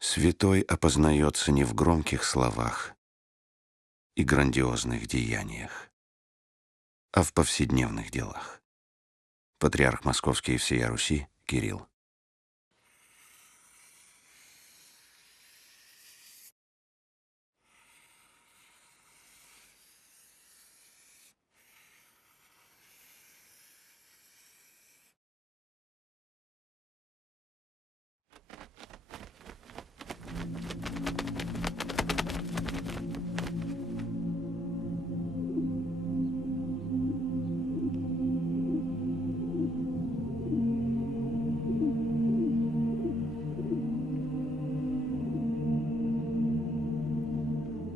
Святой опознается не в громких словах и грандиозных деяниях, а в повседневных делах. Патриарх Московский и всея Руси Кирилл.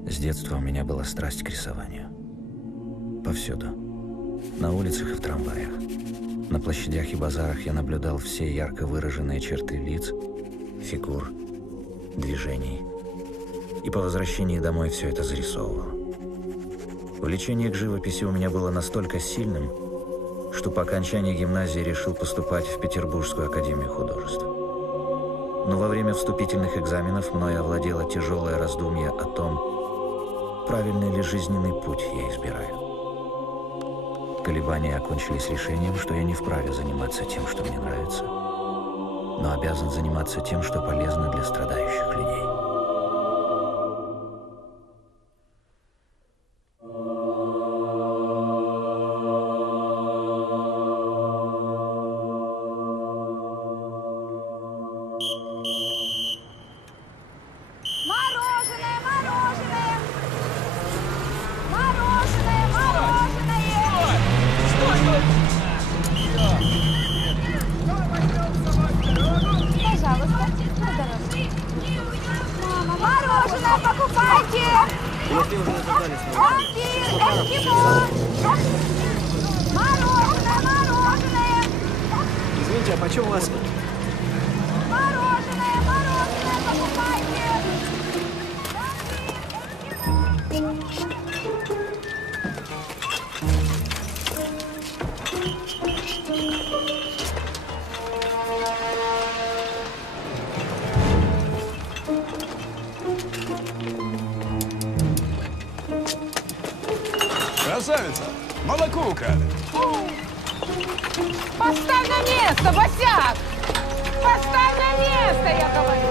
С детства у меня была страсть к рисованию. Повсюду. На улицах и в трамваях. На площадях и базарах я наблюдал все ярко выраженные черты лиц, фигур, движений. И по возвращении домой все это зарисовывал. Увлечение к живописи у меня было настолько сильным, что по окончании гимназии решил поступать в Петербургскую академию художеств. Но во время вступительных экзаменов мною овладело тяжелое раздумье о том, правильный ли жизненный путь я избираю. Колебания окончились решением, что я не вправе заниматься тем, что мне нравится, но обязан заниматься тем, что полезно для страдающих людей. Извините, а почем у вас? Мороженое покупайте! Красавица! Молоко украли! Поставь на место, босяк! Поставь на место, я говорю!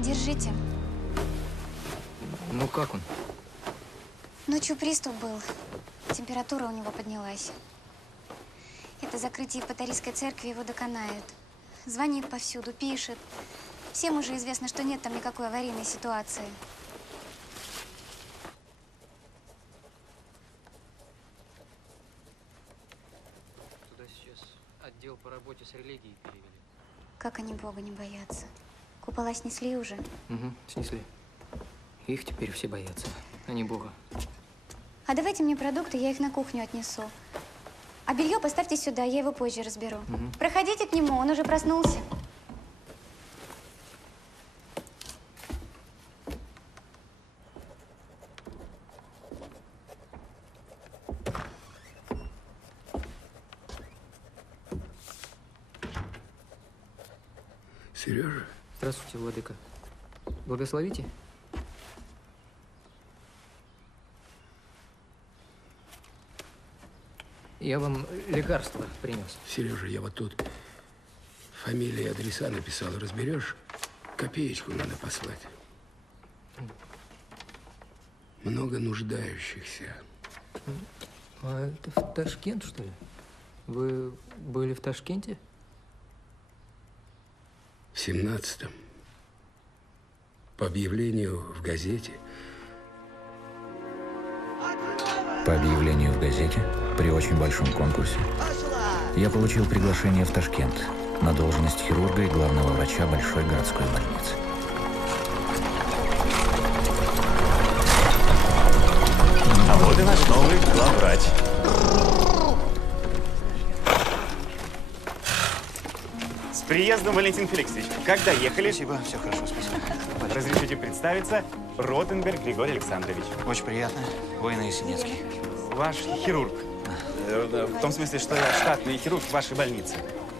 Держите. Ну как он? Ночью приступ был. Температура у него поднялась. Это закрытие Патарийской церкви его доконает. Звонит повсюду, пишет. Всем уже известно, что нет там никакой аварийной ситуации. Туда сейчас отдел по работе с религией перевели. Как они Бога не боятся. Купола снесли уже? Угу, снесли. Их теперь все боятся, а не Бога. А давайте мне продукты, я их на кухню отнесу. А белье поставьте сюда, я его позже разберу. Проходите к нему, он уже проснулся. Сережа? Здравствуйте, владыка. Благословите. Я вам лекарство принес. Сережа, я вот тут фамилии и адреса написал. Разберешь? Копеечку надо послать. Много нуждающихся. А это в Ташкент, что ли? Вы были в Ташкенте? В 17-м. По объявлению в газете. По объявлению в газете, при очень большом конкурсе, я получил приглашение в Ташкент на должность хирурга и главного врача большой городской больницы. приездом, Валентин Феликсович. Как доехали? Спасибо, все хорошо, спасибо. Разрешите представиться, Ротенберг Григорий Александрович. Очень приятно. Воина Есенинский. Ваш хирург. В том смысле, что я штатный хирург в вашей больнице.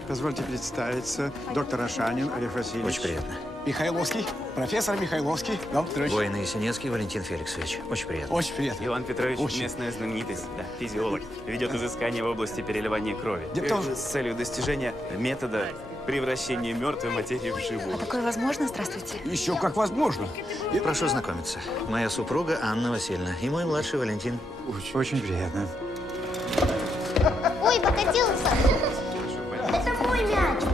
Позвольте представиться. Доктор Ашанин Олег Васильевич. Очень приятно. Михайловский. Профессор Михайловский. Иван Петрович. Воина Есенинский Валентин Феликсович. Очень приятно. Очень приятно. Иван Петрович, Очень. местная знаменитость, да, физиолог, ведет изыскания в области переливания крови. Я тоже. С целью достижения метода превращения мертвой материи в живую. Такое возможно? Здравствуйте. Еще как возможно. Прошу знакомиться. Моя супруга Анна Васильевна и мой младший Валентин. Очень приятно. Ой, покатился. Это мой мяч.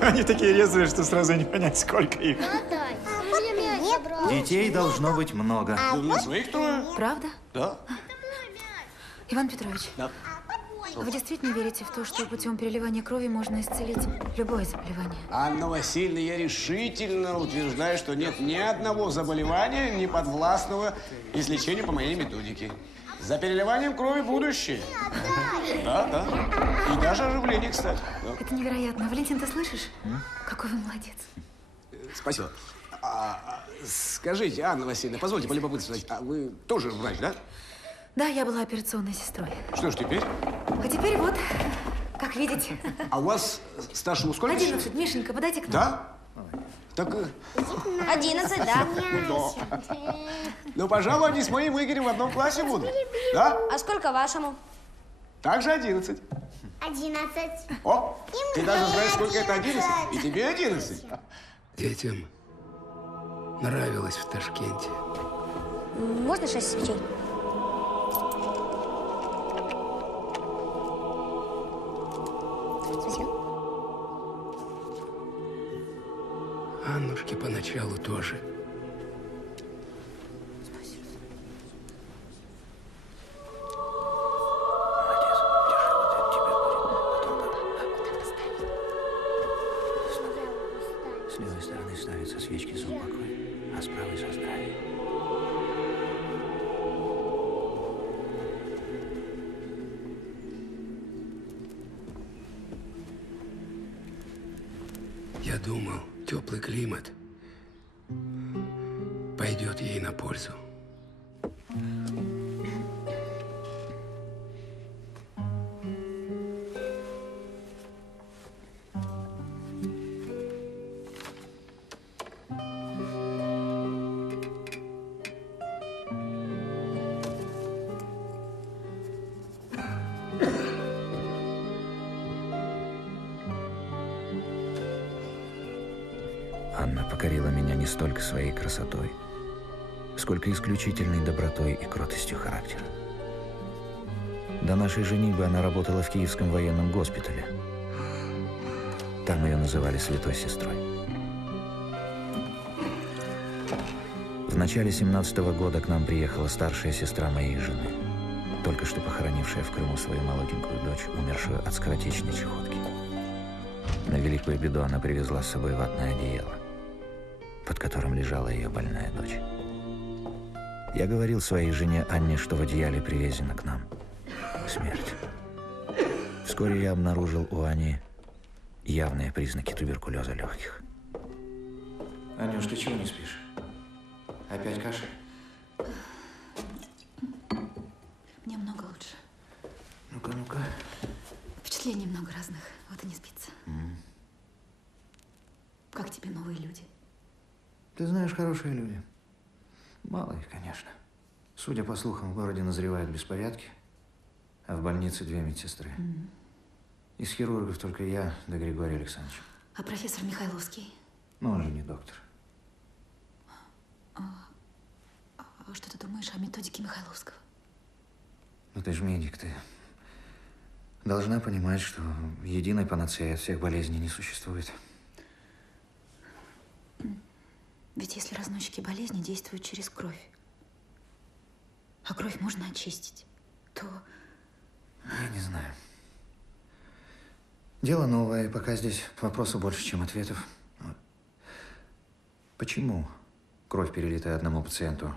Они такие резвые, что сразу не понять, сколько их. Отдай. Мне мяч забрал. Детей должно быть много. На своих трое? Правда? Да. Иван Петрович, Да. вы действительно верите в то, что путем переливания крови можно исцелить любое заболевание? Анна Васильевна, я решительно утверждаю, что нет ни одного заболевания, не подвластного излечению по моей методике. За переливанием крови будущее. Да, да. И даже оживление, кстати. Да. Это невероятно. Валентин, ты слышишь? Какой вы молодец. Спасибо. Скажите, Анна Васильевна, позвольте полюбопытствовать, а вы тоже врач, да? Да, я была операционной сестрой. Что ж теперь? А теперь вот, как видите. А у вас старшему сколько? 11. Мишенька, подайте к нам. Да? Так, 11, да. ну, пожалуй, они с моим Игорем в одном классе будут. Да? А сколько вашему? Также 11. 11. О, ты даже знаешь, сколько это 11? И тебе 11. Детям нравилось в Ташкенте. Можно 6 свечей? Спасибо. Аннушке поначалу тоже. С левой стороны ставятся свечки за упокой, а с правой за здравие. Я думал, теплый климат пойдет ей на пользу. Анна покорила меня не столько своей красотой, сколько исключительной добротой и кротостью характера. До нашей женитьбы она работала в Киевском военном госпитале. Там ее называли святой сестрой. В начале 17-го года к нам приехала старшая сестра моей жены, только что похоронившая в Крыму свою молоденькую дочь, умершую от скоротечной чехотки. На великую беду она привезла с собой ватное одеяло, под которым лежала ее больная дочь. Я говорил своей жене Анне, что в одеяле привезено к нам смерть. Вскоре я обнаружил у Ани явные признаки туберкулеза легких. Анюш, ты чего не спишь? Опять кашель? Мне много лучше. Ну-ка, ну-ка. Впечатлений много разных. Вот и не спится. Как тебе новые люди? Ты знаешь, хорошие люди. Мало их, конечно. Судя по слухам, в городе назревают беспорядки, а в больнице 2 медсестры. Из хирургов только я да Григорий Александрович. А профессор Михайловский? Но он же не доктор. А что ты думаешь о методике Михайловского? Ну ты же медик, ты должна понимать, что единой панацеи от всех болезней не существует. Ведь если разносчики болезни действуют через кровь, а кровь можно очистить, то... Я не знаю. Дело новое, и пока здесь вопросов больше, чем ответов. Почему кровь, перелитая одному пациенту,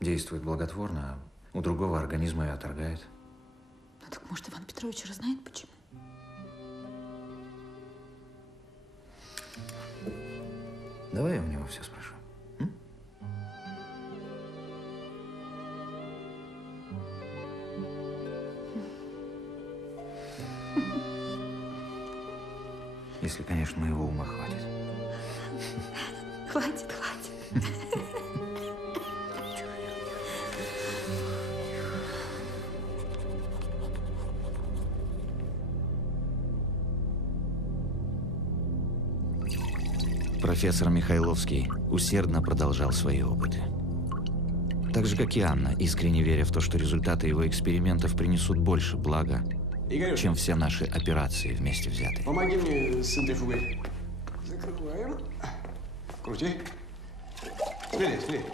действует благотворно, а у другого организма ее отторгает? Ну так может Иван Петрович уже знает почему? Давай я у него все спрошу. М? Если, конечно, моего ума хватит. Хватит, хватит. Профессор Михайловский усердно продолжал свои опыты. Так же, как и Анна, искренне веря в то, что результаты его экспериментов принесут больше блага, Игорь, чем все наши операции вместе взятые. помоги мне с центрифугой. Закрываем. Крути. Смелее, смелее.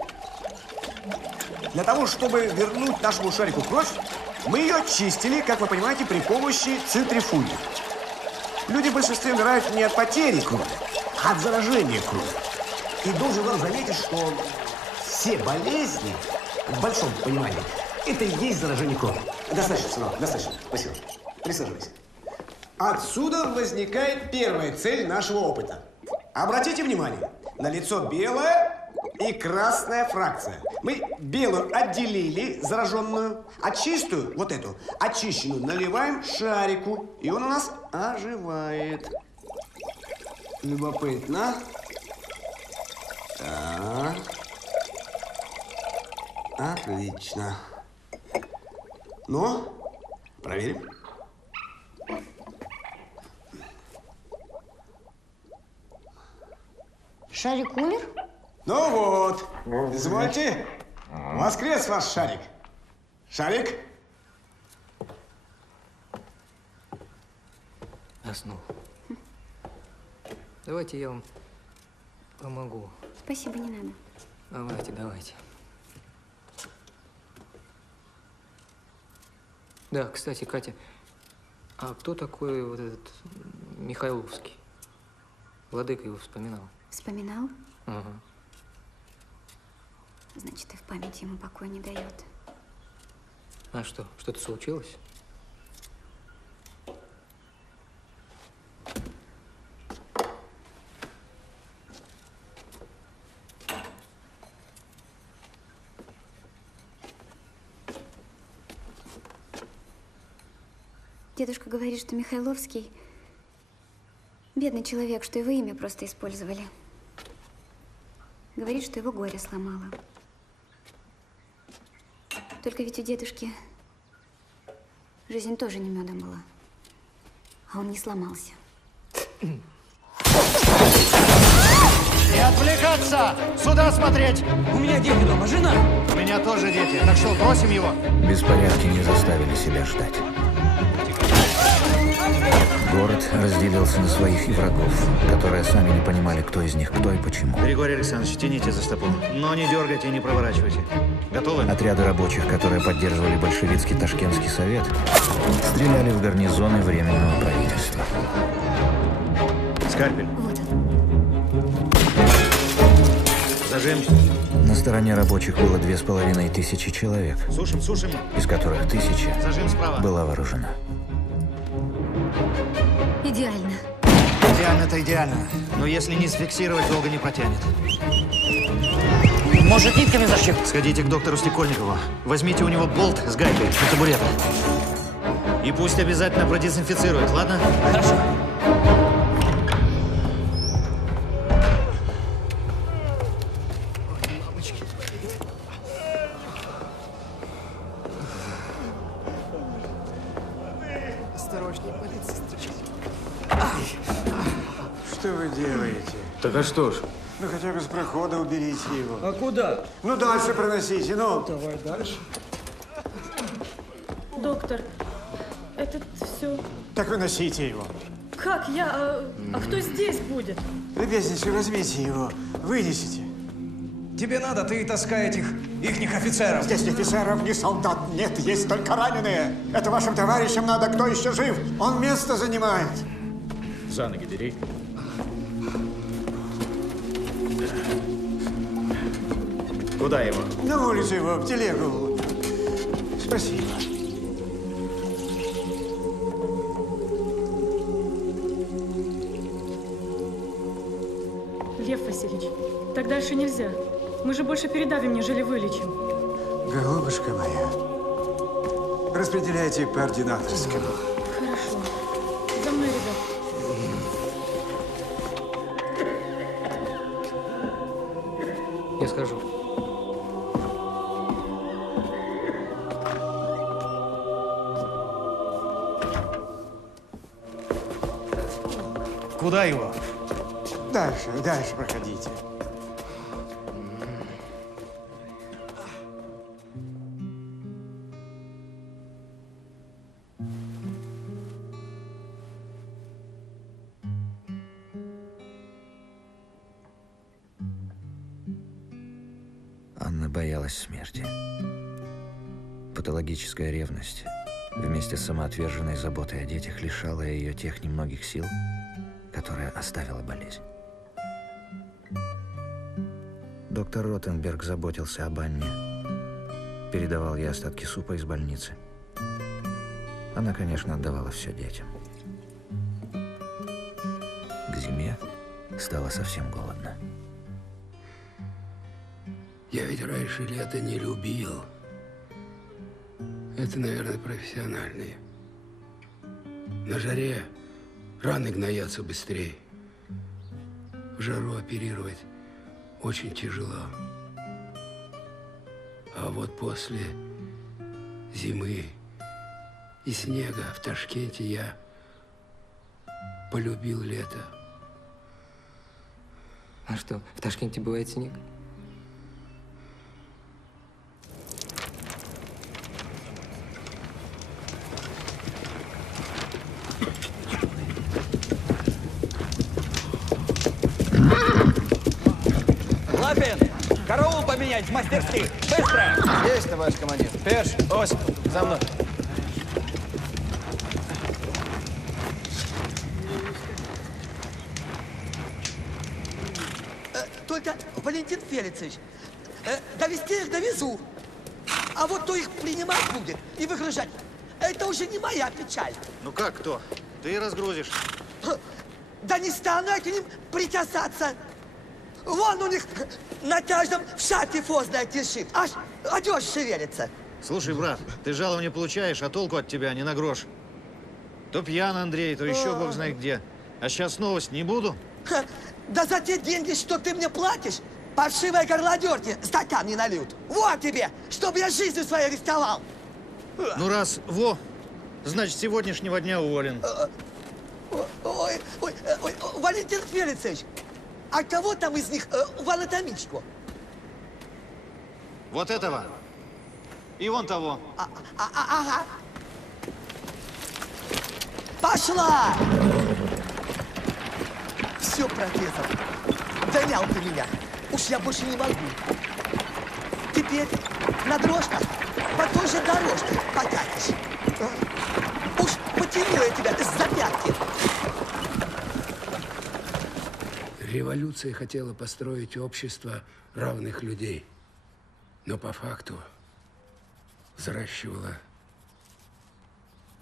Для того, чтобы вернуть нашему шарику кровь, мы ее чистили, как вы понимаете, при помощи центрифуги. Люди в большинстве умирают не от потери крови, а от заражения крови. И должен вам заметить, что все болезни, в большом понимании, это и есть заражение крови. Достаточно, сынок, достаточно. Спасибо. Присаживайся. Отсюда возникает первая цель нашего опыта. Обратите внимание, на лицо белая и красная фракция. Мы белую отделили, зараженную, а чистую, вот эту, очищенную, наливаем шарику, и он у нас оживает. Любопытно. Так. Отлично. Ну, проверим. Шарик умер? Ну вот, извольте, воскрес ваш шарик. Шарик? Заснул. Давайте я вам помогу. Спасибо, не надо. Давайте, давайте. Да, кстати, Катя, а кто такой вот этот Михайловский? Владыка его вспоминал. Вспоминал? Ага. Значит, и в памяти ему покоя не дает. А что, что-то случилось? Дедушка говорит, что Михайловский бедный человек, что его имя просто использовали. Говорит, что его горе сломало. Только ведь у дедушки жизнь тоже не медом была. А он не сломался. Не отвлекаться! Сюда смотреть! У меня дети дома, жена! У меня тоже дети, так что бросим его. Беспорядки не заставили себя ждать. Город разделился на своих и врагов, которые сами не понимали, кто из них кто и почему. Григорий Александрович, тяните за стопу, но не дергайте и не проворачивайте. Готовы? Отряды рабочих, которые поддерживали большевистский Ташкентский совет, стреляли в гарнизоны Временного правительства. Скальпель. Вот он. Зажим. На стороне рабочих было 2500 человек, Сушим, сушим. из которых 1000 Зажим справа. была вооружена. Идеально. Идеально-то идеально. Но если не сфиксировать, долго не протянет. Может, нитками зашьем? Сходите к доктору Стекольникову. Возьмите у него болт с гайкой на табурета. И пусть обязательно продезинфицирует, ладно? Хорошо. Осторожней, полиция встречает. Что вы делаете? Так а что ж? Ну, хотя бы с прохода уберите его. А куда? Ну, дальше проносите, ну. Давай дальше. Доктор, это все... Так выносите его. Как я? А кто здесь будет? Любезнейший, возьмите его, вынесите. Тебе надо, ты таскай ихних офицеров. Здесь ни офицеров, ни солдат нет, есть только раненые. Это вашим товарищам надо, кто еще жив. Он место занимает. За ноги бери. Куда его? На улицу его, в телегу. Спасибо. Лев Васильевич, Так дальше нельзя. Мы же больше передавим, нежели вылечим. Голубушка моя, распределяйте по ординаторскому. Хорошо. За мной, ребят. Я схожу. Куда его? Дальше проходите. Анна боялась смерти. Патологическая ревность вместе с самоотверженной заботой о детях лишала ее тех немногих сил, которые оставила болезнь. Доктор Ротенберг заботился об Анне, передавал ей остатки супа из больницы. Она, конечно, отдавала все детям. К зиме стало совсем голодно. Я ведь раньше лета не любил. Это, наверное, профессиональные. На жаре раны гноятся быстрее. В жару оперировать очень тяжело. А вот после зимы и снега в Ташкенте я полюбил лето. А что, в Ташкенте бывает снег? Лапин! Караул поменять в мастерских! Быстро! Есть, товарищ командир. Перш, Осип, за мной. Только, Валентин Фелицевич, довести их довезу. А вот кто их принимать будет и выгружать, это уже не моя печаль. Ну как кто? Ты разгрузишь. Да не стану я к ним прикасаться. Вон у них на каждом в шапке фозная кишит. Аж одежда шевелится. Слушай, брат, ты жалование получаешь, а толку от тебя не на грош. То пьян Андрей, то еще бог знает где. А сейчас новость не буду. Да за те деньги, что ты мне платишь, паршивые горлодерки стакан не нальют. Вот тебе, чтобы я жизнью своей рисковал. Ну раз, значит, с сегодняшнего дня уволен. Ой, Валентин Фелицевич, а кого там из них в анатомичку? Вот этого. И вон того. Ага. Пошла! Все, профессор, донял ты меня. Уж я больше не могу. Теперь на дрожках по той же дорожке покатишь. Уж потяну я тебя за пятки. Революция хотела построить общество равных людей, но по факту взращивала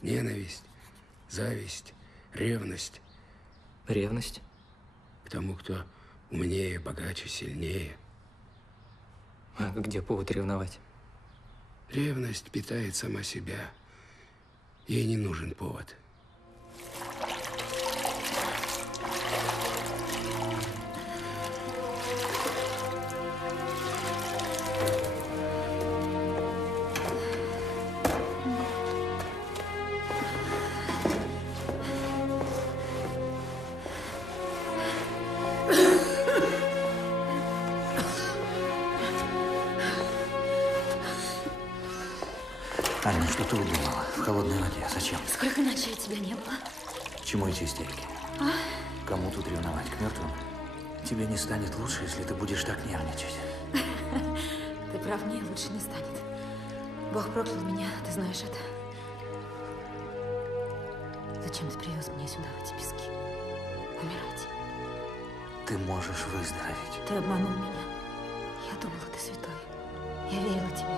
ненависть, зависть, ревность. Ревность? К тому, кто умнее, богаче, сильнее. А где повод ревновать? Ревность питает сама себя. Ей не нужен повод. Аня, что ты удумала? В холодной воде. Зачем? Сколько ночей тебя не было? К чему эти истерики? А? Кому тут ревновать? К мертвым? Тебе не станет лучше, если ты будешь так нервничать. Ты прав, мне лучше не станет. Бог проклял меня, ты знаешь это. Зачем ты привез меня сюда, в эти пески? Умирать. Ты можешь выздороветь. Ты обманул меня. Я думала, ты святой. Я верила тебе,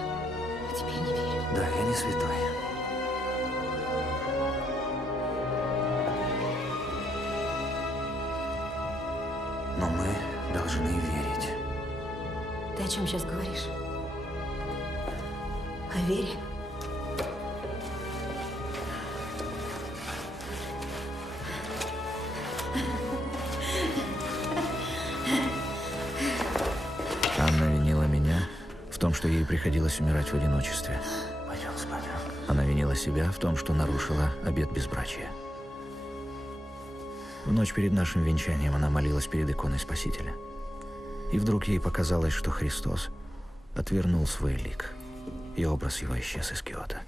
а теперь не верю. Да, я не святой. Но мы должны верить. Ты о чем сейчас говоришь? О Вере? Анна винила меня в том, что ей приходилось умирать в одиночестве. Пойдем спать. Она винила себя в том, что нарушила обет безбрачия. В ночь перед нашим венчанием она молилась перед иконой Спасителя. И вдруг ей показалось, что Христос отвернул свой лик, и образ его исчез из Киота.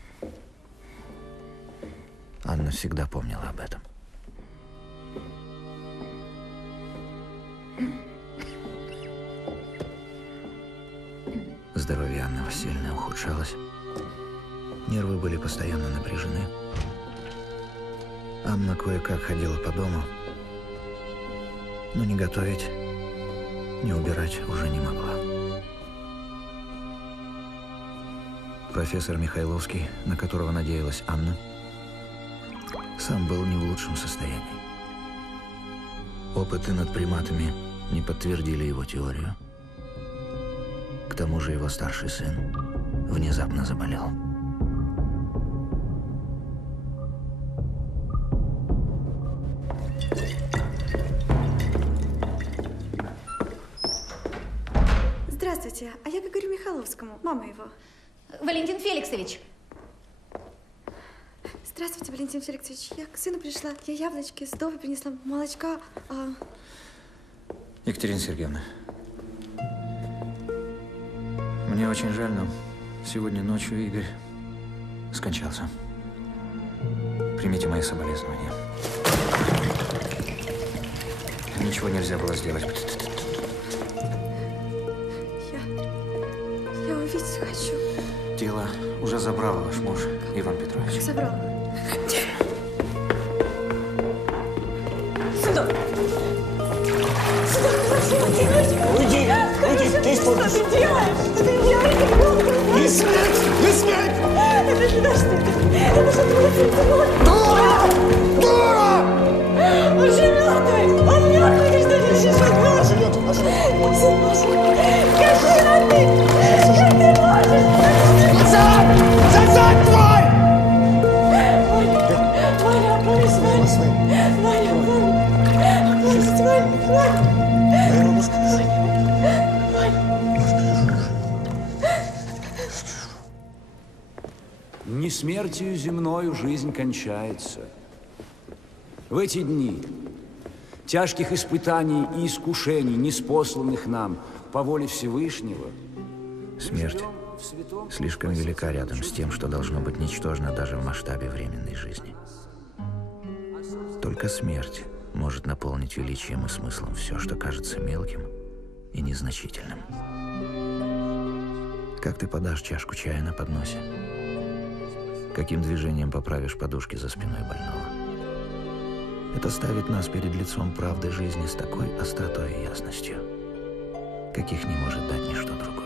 Анна всегда помнила об этом. Здоровье Анны Васильевны ухудшалось. Нервы были постоянно напряжены. Анна кое-как ходила по дому, но не готовить, не убирать уже не могла. Профессор Михайловский, на которого надеялась Анна, сам был не в лучшем состоянии. Опыты над приматами не подтвердили его теорию. К тому же его старший сын внезапно заболел. Здравствуйте, а я говорю Михайловскому, мама его. Валентин Феликсович. Здравствуйте, Валентин Феликсович. Я к сыну пришла. Я яблочки, сдобы принесла, молочка. Екатерина Сергеевна, мне очень жаль, но сегодня ночью Игорь скончался. Примите мои соболезнования. Ничего нельзя было сделать. Я увидеть хочу. Тело уже забрал ваш муж, Иван Петрович. Забрал. Сынок! Уйди! Уйди! Ты что ты делаешь? Что ты делаешь? Не смерть! Не смерть! Это же наш сын! Это же твой сын! Дура! Дура! Он же мертвый! Он мертвый! Ты что не сейчас? Оживет, оживет. Сын Божий! Как ты можешь? Назад! Назад, тварь! Валя, опомнись, Валя! Валя, опомнись, Валя! Не смертью земною жизнь кончается. В эти дни тяжких испытаний и искушений, ниспосланных нам по воле Всевышнего, Смерть слишком велика рядом с тем, что должно быть ничтожно даже в масштабе временной жизни. Только смерть может наполнить величием и смыслом все, что кажется мелким и незначительным. Как ты подашь чашку чая на подносе? Каким движением поправишь подушки за спиной больного? Это ставит нас перед лицом правды жизни с такой остротой и ясностью, каких не может дать ничто другое.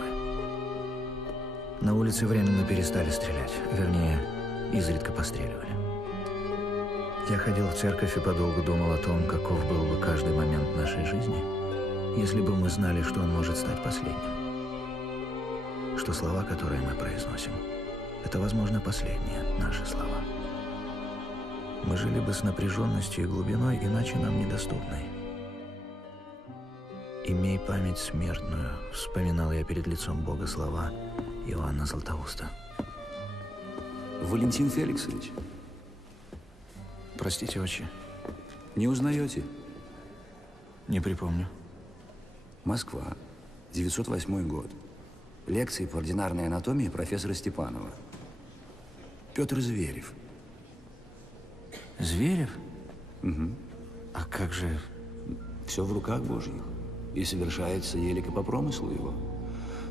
На улице временно перестали стрелять, вернее, изредка постреливали. Я ходил в церковь и подолгу думал о том, каков был бы каждый момент нашей жизни, если бы мы знали, что он может стать последним. Что слова, которые мы произносим, это, возможно, последние наши слова. Мы жили бы с напряженностью и глубиной, иначе нам недоступной. «Имей память смертную», — вспоминал я перед лицом Бога слова Иоанна Златоуста. Валентин Феликсович. Простите, отче. Не узнаете? Не припомню. Москва, 908 год. Лекции по ординарной анатомии профессора Степанова. Петр Зверев. Зверев? Угу. А как же... Все в руках Божьих. И совершается елико по промыслу его.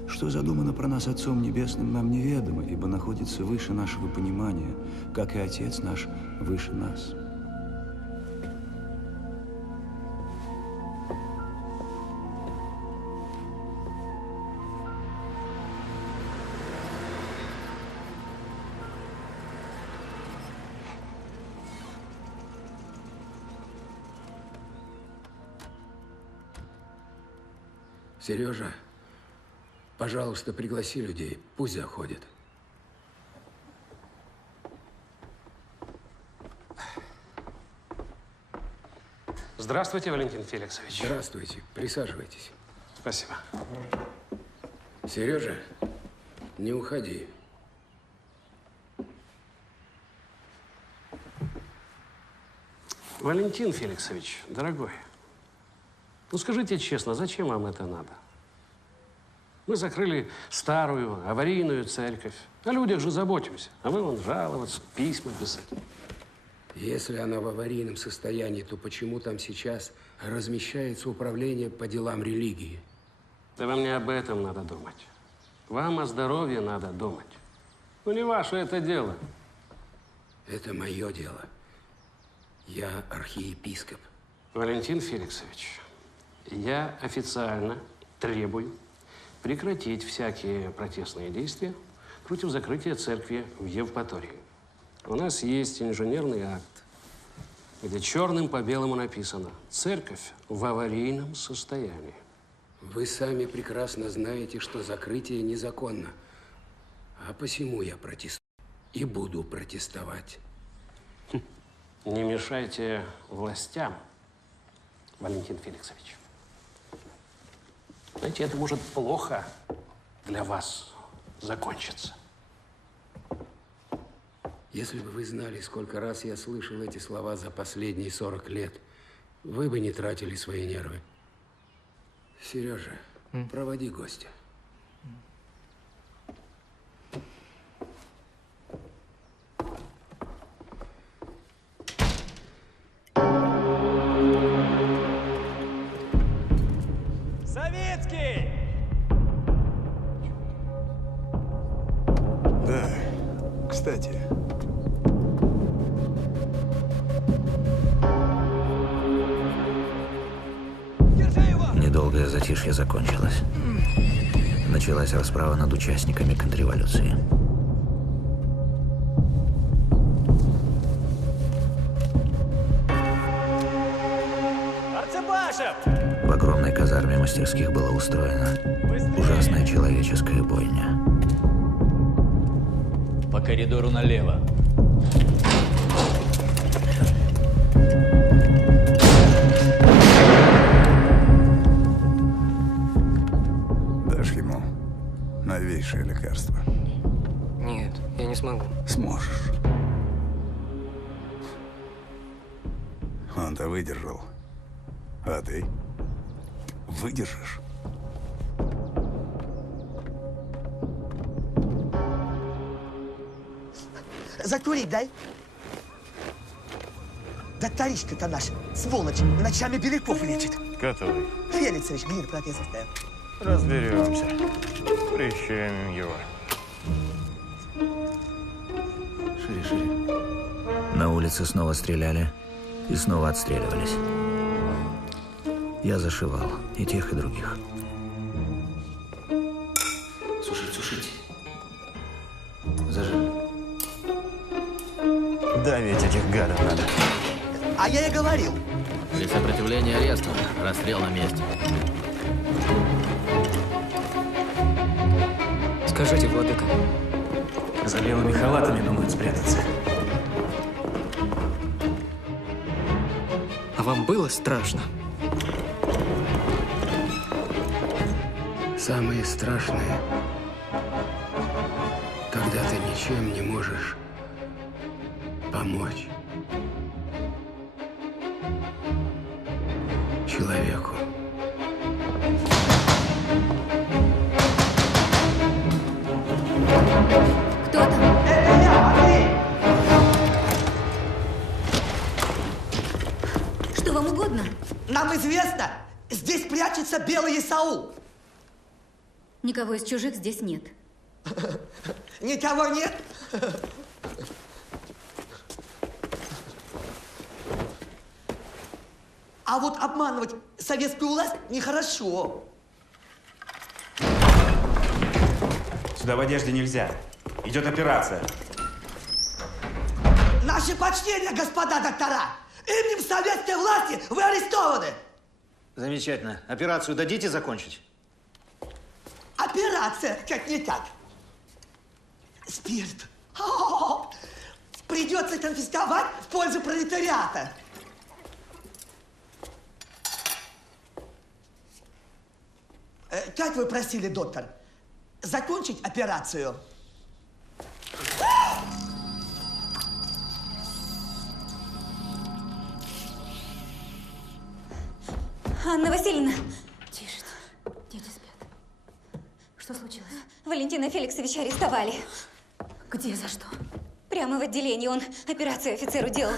Что задумано про нас Отцом Небесным, нам неведомо, ибо находится выше нашего понимания, как и Отец наш выше нас. Сережа, Пожалуйста, пригласи людей, пусть заходят. Здравствуйте, Валентин Феликсович. Здравствуйте. Присаживайтесь. Спасибо. Сережа, не уходи. Валентин Феликсович, дорогой, ну скажите честно, зачем вам это надо? Мы закрыли старую, аварийную церковь. О людях же заботимся. А вы вон жаловаться, письма писать. Если она в аварийном состоянии, то почему там сейчас размещается управление по делам религии? Да вам не об этом надо думать. Вам о здоровье надо думать. Ну не ваше это дело. Это мое дело. Я архиепископ. Валентин Феликсович, я официально требую прекратить всякие протестные действия против закрытия церкви в Евпатории. У нас есть инженерный акт, где черным по белому написано «Церковь в аварийном состоянии». Вы сами прекрасно знаете, что закрытие незаконно. А посему я протестую и буду протестовать. Не мешайте властям, Валентин Феликсович. Знаете, это может плохо для вас закончиться. Если бы вы знали, сколько раз я слышал эти слова за последние 40 лет, вы бы не тратили свои нервы. Сережа, проводи гостя. Советский! Да, кстати. Недолгое затишье закончилось. Началась расправа над участниками контрреволюции. Арцебашев! В огромной казарме мастерских была устроена ужасная человеческая бойня. По коридору налево. Дашь ему новейшее лекарство? Нет, я не смогу. Сможешь. Он-то выдержал. А ты? Выдержишь? Закурить дай. Докторишка-то наш, сволочь, ночами беляков лечит. Который? Феликсович, гниль профессорская. Разберемся. Прищемим его. Шире, шире. На улице снова стреляли и снова отстреливались. Я зашивал и тех, и других. Сушить, сушить. Зажим. Давить этих гадов надо. А я и говорил. При сопротивлении аресту. Расстрел на месте. Скажите, владыка. За белыми халатами думают спрятаться. А вам было страшно? Самое страшное, когда ты ничем не можешь помочь человеку. Кто там? Это я, Андрей! Что вам угодно? Нам известно, здесь прячется белый Исаул. Никого из чужих здесь нет. Никого нет? А вот обманывать советскую власть нехорошо. Сюда в одежде нельзя. Идет операция. Наше почтение, господа доктора! Именем советской власти вы арестованы! Замечательно. Операцию дадите закончить? Опять Операция, как не так. Спирт. Придется конфисковать в пользу пролетариата. Как вы просили, доктор, закончить операцию? Анна Васильевна! Тише, тише. Дети спят. Что случилось? Валентина Феликсовича арестовали. Где, за что? Прямо в отделении. Он операцию офицеру делал.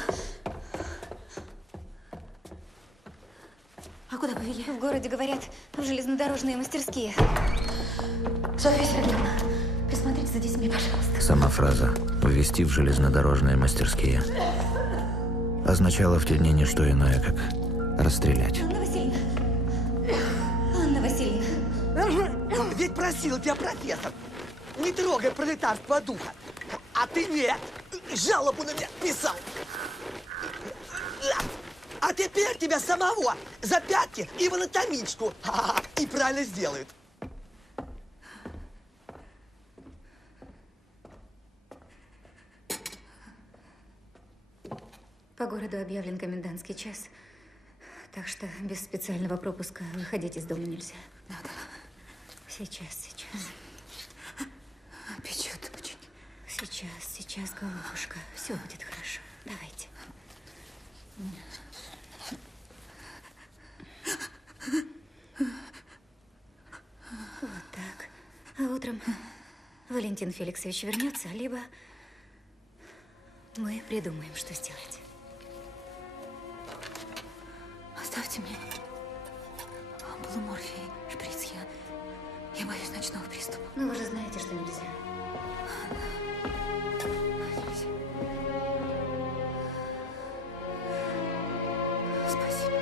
А куда повели? В городе, говорят, в железнодорожные мастерские. Софья Сергеевна, присмотрите за детьми, пожалуйста. Сама фраза «ввести в железнодорожные мастерские» означала в те дни не что иное, как расстрелять. Анна Васильевна! Анна Васильевна! Ведь просил тебя профессор, не трогай пролетарского духа. А ты нет, жалобу на меня писал. А теперь тебя самого за пятки и в анатомичку. И правильно сделают. По городу объявлен комендантский час, так что без специального пропуска выходить из дома нельзя. Да. Сейчас. Печет очень. Сейчас, голубушка. Все будет хорошо. Давайте. Вот так. А утром Валентин Феликсович вернется, либо мы придумаем, что сделать. Оставьте мне ампулу морфия, шприц. Я боюсь ночного приступа. Ну, вы же знаете, что нельзя. Спасибо.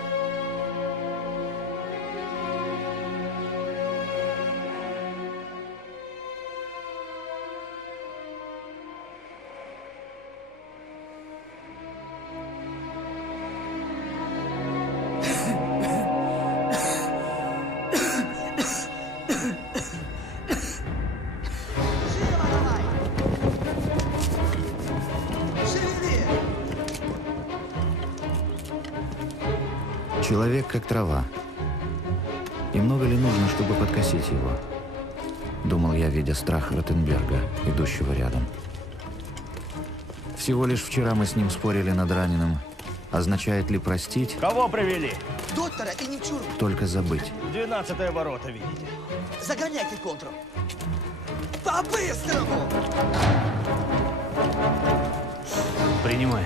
Человек как трава. И много ли нужно, чтобы подкосить его? Думал я, видя страх Ротенберга, идущего рядом. Всего лишь вчера мы с ним спорили над раненым. Означает ли простить? Кого привели? Доктора и не в тюрьму. Только забыть. 12-е ворота, видите. Загоняйте контру. По-быстрому! Принимай.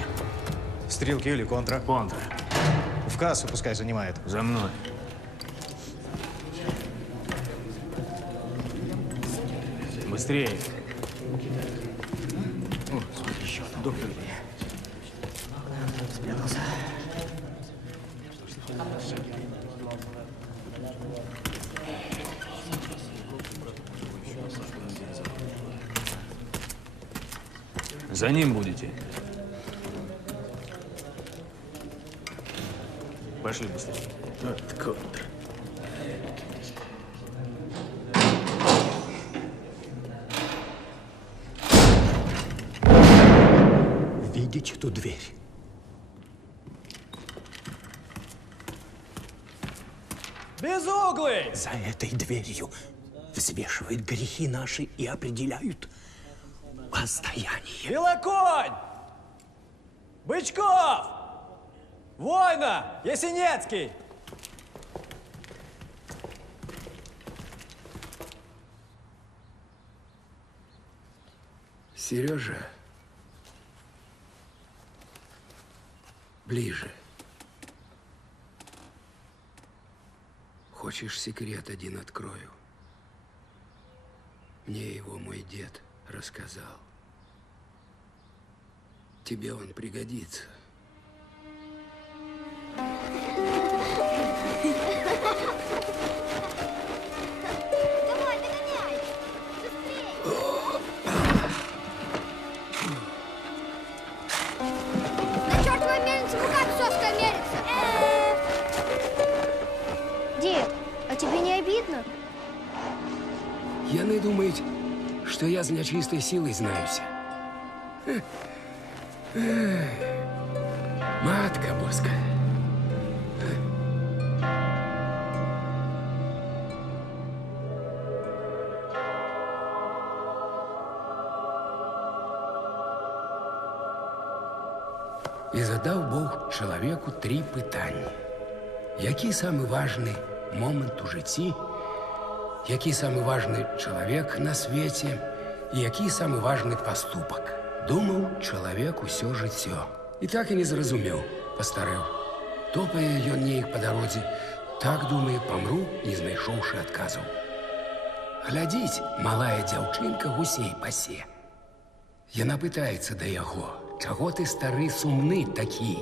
Стрелки или контра? Контра. В кассу пускай занимает. За мной. Быстрее. О, смотри, еще доктор. Спрятался. За ним будете. Пошли быстрее. Откуда-то. Видите ту дверь? Безуглый! За этой дверью взвешивают грехи наши и определяют воздаяние. Белоконь! Бычков! Война! Ясенецкий! Сережа, ближе. Хочешь, секрет один открою? Мне его мой дед рассказал. Тебе он пригодится. Да черт твой мельница, ну как соска мерится? Дед, а тебе не обидно? Яны думает, что я з нячистой силой знаюся. Матка боска. І задав Бог чоловіку 3 питання. Який самий важний момент у житті, який самый важный человек на свете и який самый важный поступок. Думал человек усё жыццё. И так и не зразумеў, пастарэў. Топае ён неяк па дарозе, так думае, памру, не знайшоўшы адказаў. Глядзіць, малая дзяўчынка гусей пасе. Яна пытаецца да яго, чаго ты, стары, сумны такі?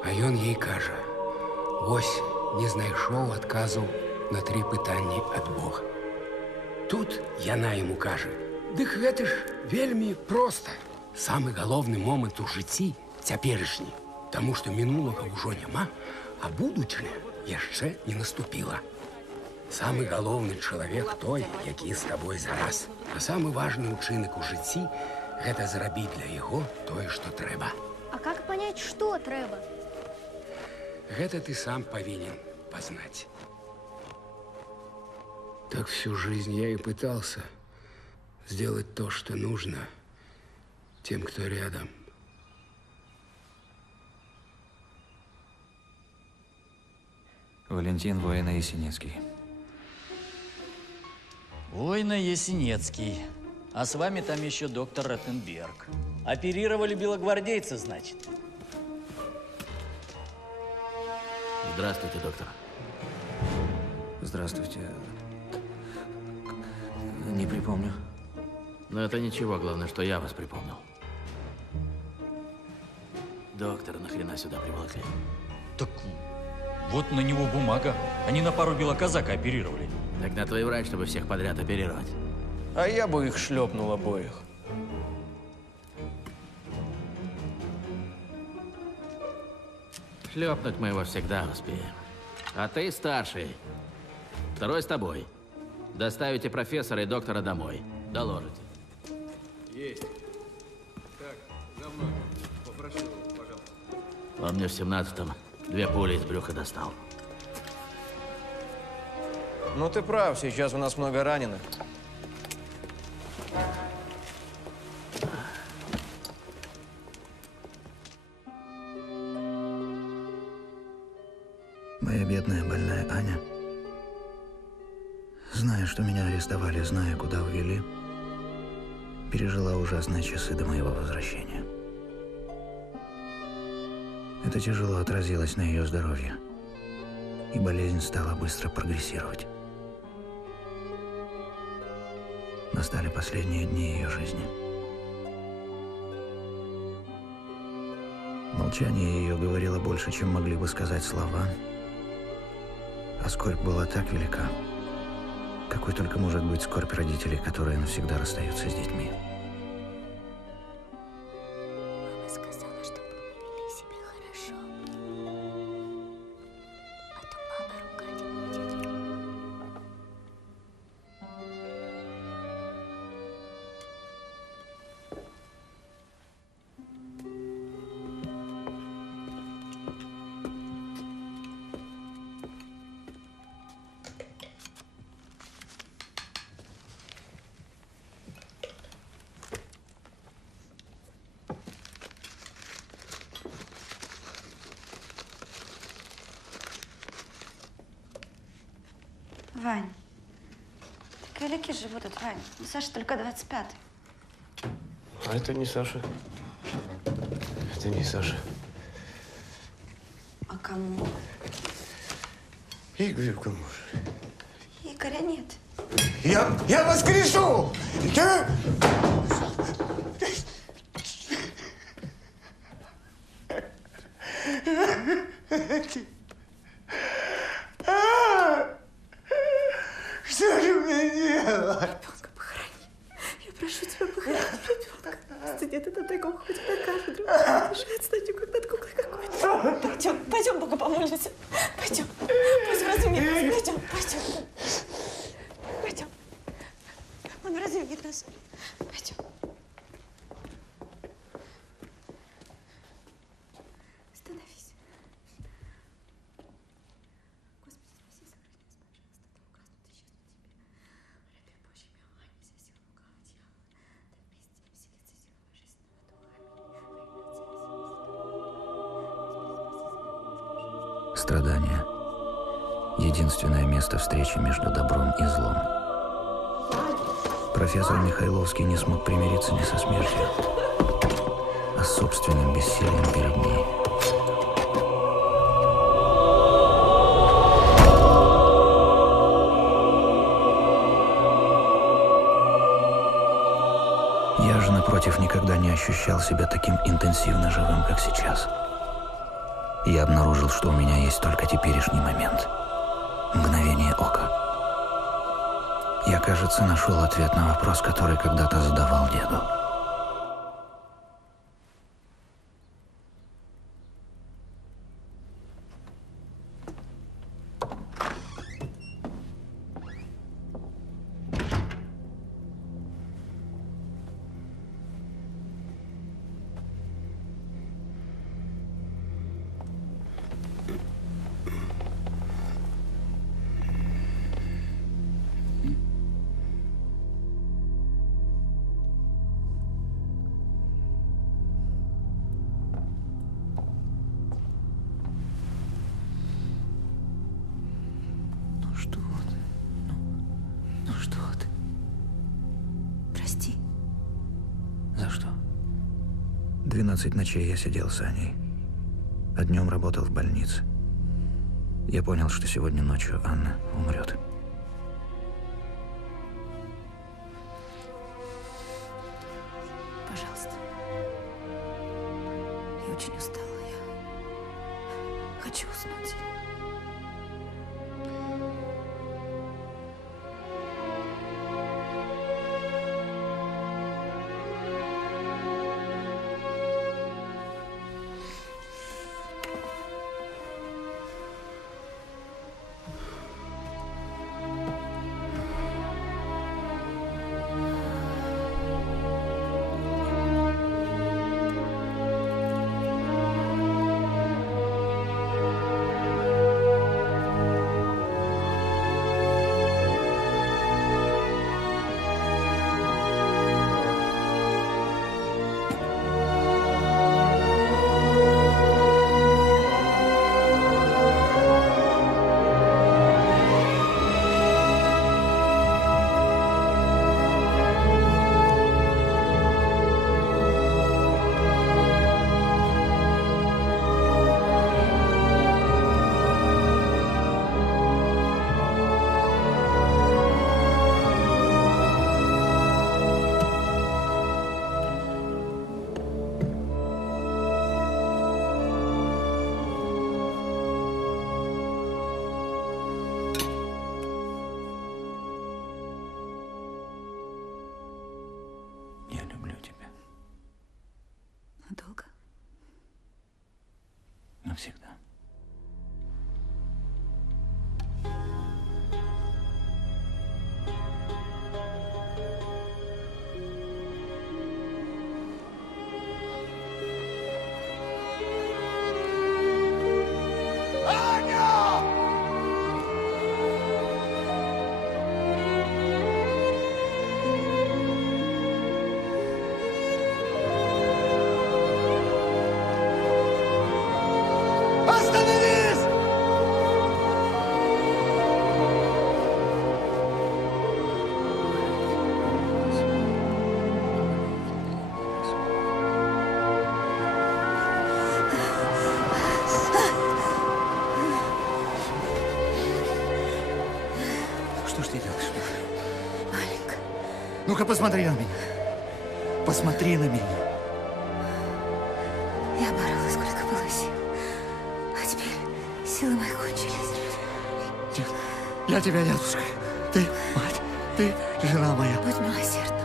А ён ей кажа, вось не знайшоў адказаў на 3 пытанні ад Бога. Тут яна яму кажа, дык гэта ж вельмі проста. Самы галоўны момант у жыцці цяперашні, таму што мінулага ўжо няма, а будучыня яшчэ не наступіла. Самы галоўны чалавек той, які з табой зараз. А самы важны ўчынак у жыцці – гэта зрабіць для яго тое, што трэба. А как понять, что трэба? Гэта ты сам павінен пазнаць. Так всю жизнь я и пытался сделать то, что нужно тем, кто рядом. Валентин Воина-Ясенецкий. Воина-Ясенецкий. А с вами там еще доктор Ротенберг. Оперировали белогвардейца, значит? Здравствуйте, доктор. Здравствуйте. Не припомню. Но это ничего, главное, что я вас припомнил. Доктора нахрена сюда приволокли? Так вот на него бумага. Они на пару белоказака оперировали. Тогда твой врач, чтобы всех подряд оперировать. А я бы их шлепнул обоих. Шлепнуть мы его всегда успеем. А ты старший. Второй с тобой. Доставите профессора и доктора домой. Доложите. Есть. Так, за мной. Попрошу, пожалуйста. Он мне в 17-м 2 пули из брюха достал. Ну ты прав, сейчас у нас много раненых. Моя бедная больная Аня, зная, что меня арестовали, зная, куда увели, пережила ужасные часы до моего возвращения. Это тяжело отразилось на ее здоровье, и болезнь стала быстро прогрессировать. Настали последние дни ее жизни. Молчание ее говорило больше, чем могли бы сказать слова, а скорбь была так велика, какой только может быть скорбь родителей, которые навсегда расстаются с детьми. Мама сказала, чтобы мы вели себя хорошо. А то папа ругать будет. Вань, так велики же будут, Вань. Ну, Саша только 25-й. А это не Саша. Это не Саша. А кому? Игорю кому же? Игоря нет. Я воскрешу! Ты... Что же мне делать? Ребенка похорони. Я прошу тебя похоронить ребенка. Стыдно, ты на таком хоть на кафедру. Дышать статью, как над куклой какой-то. Пойдем, Бога помолимся. Пойдем. Пусть вразумится. Пойдем. Страдания – единственное место встречи между добром и злом. Профессор Михайловский не смог примириться не со смертью, а с собственным бессилием перед ней. Я же, напротив, никогда не ощущал себя таким интенсивно живым, как сейчас. Я обнаружил, что у меня есть только теперешний момент. Мгновение ока. Я, кажется, нашел ответ на вопрос, который когда-то задавал деду. Ну что ты? Прости. За что? 12 ночей я сидел с Аней, а днем работал в больнице. Я понял, что сегодня ночью Анна умрет. Пожалуйста. Я очень устала. Я хочу уснуть. Надолго? Навсегда. Остановись! Что ж ты делаешь? Маленько. Ну-ка, посмотри на меня. Посмотри на меня. Я боролась, сколько было сил. А теперь силы мои кончились. Нет, я тебя не отпускаю. Ты мать, ты жена моя. Будь милосердна.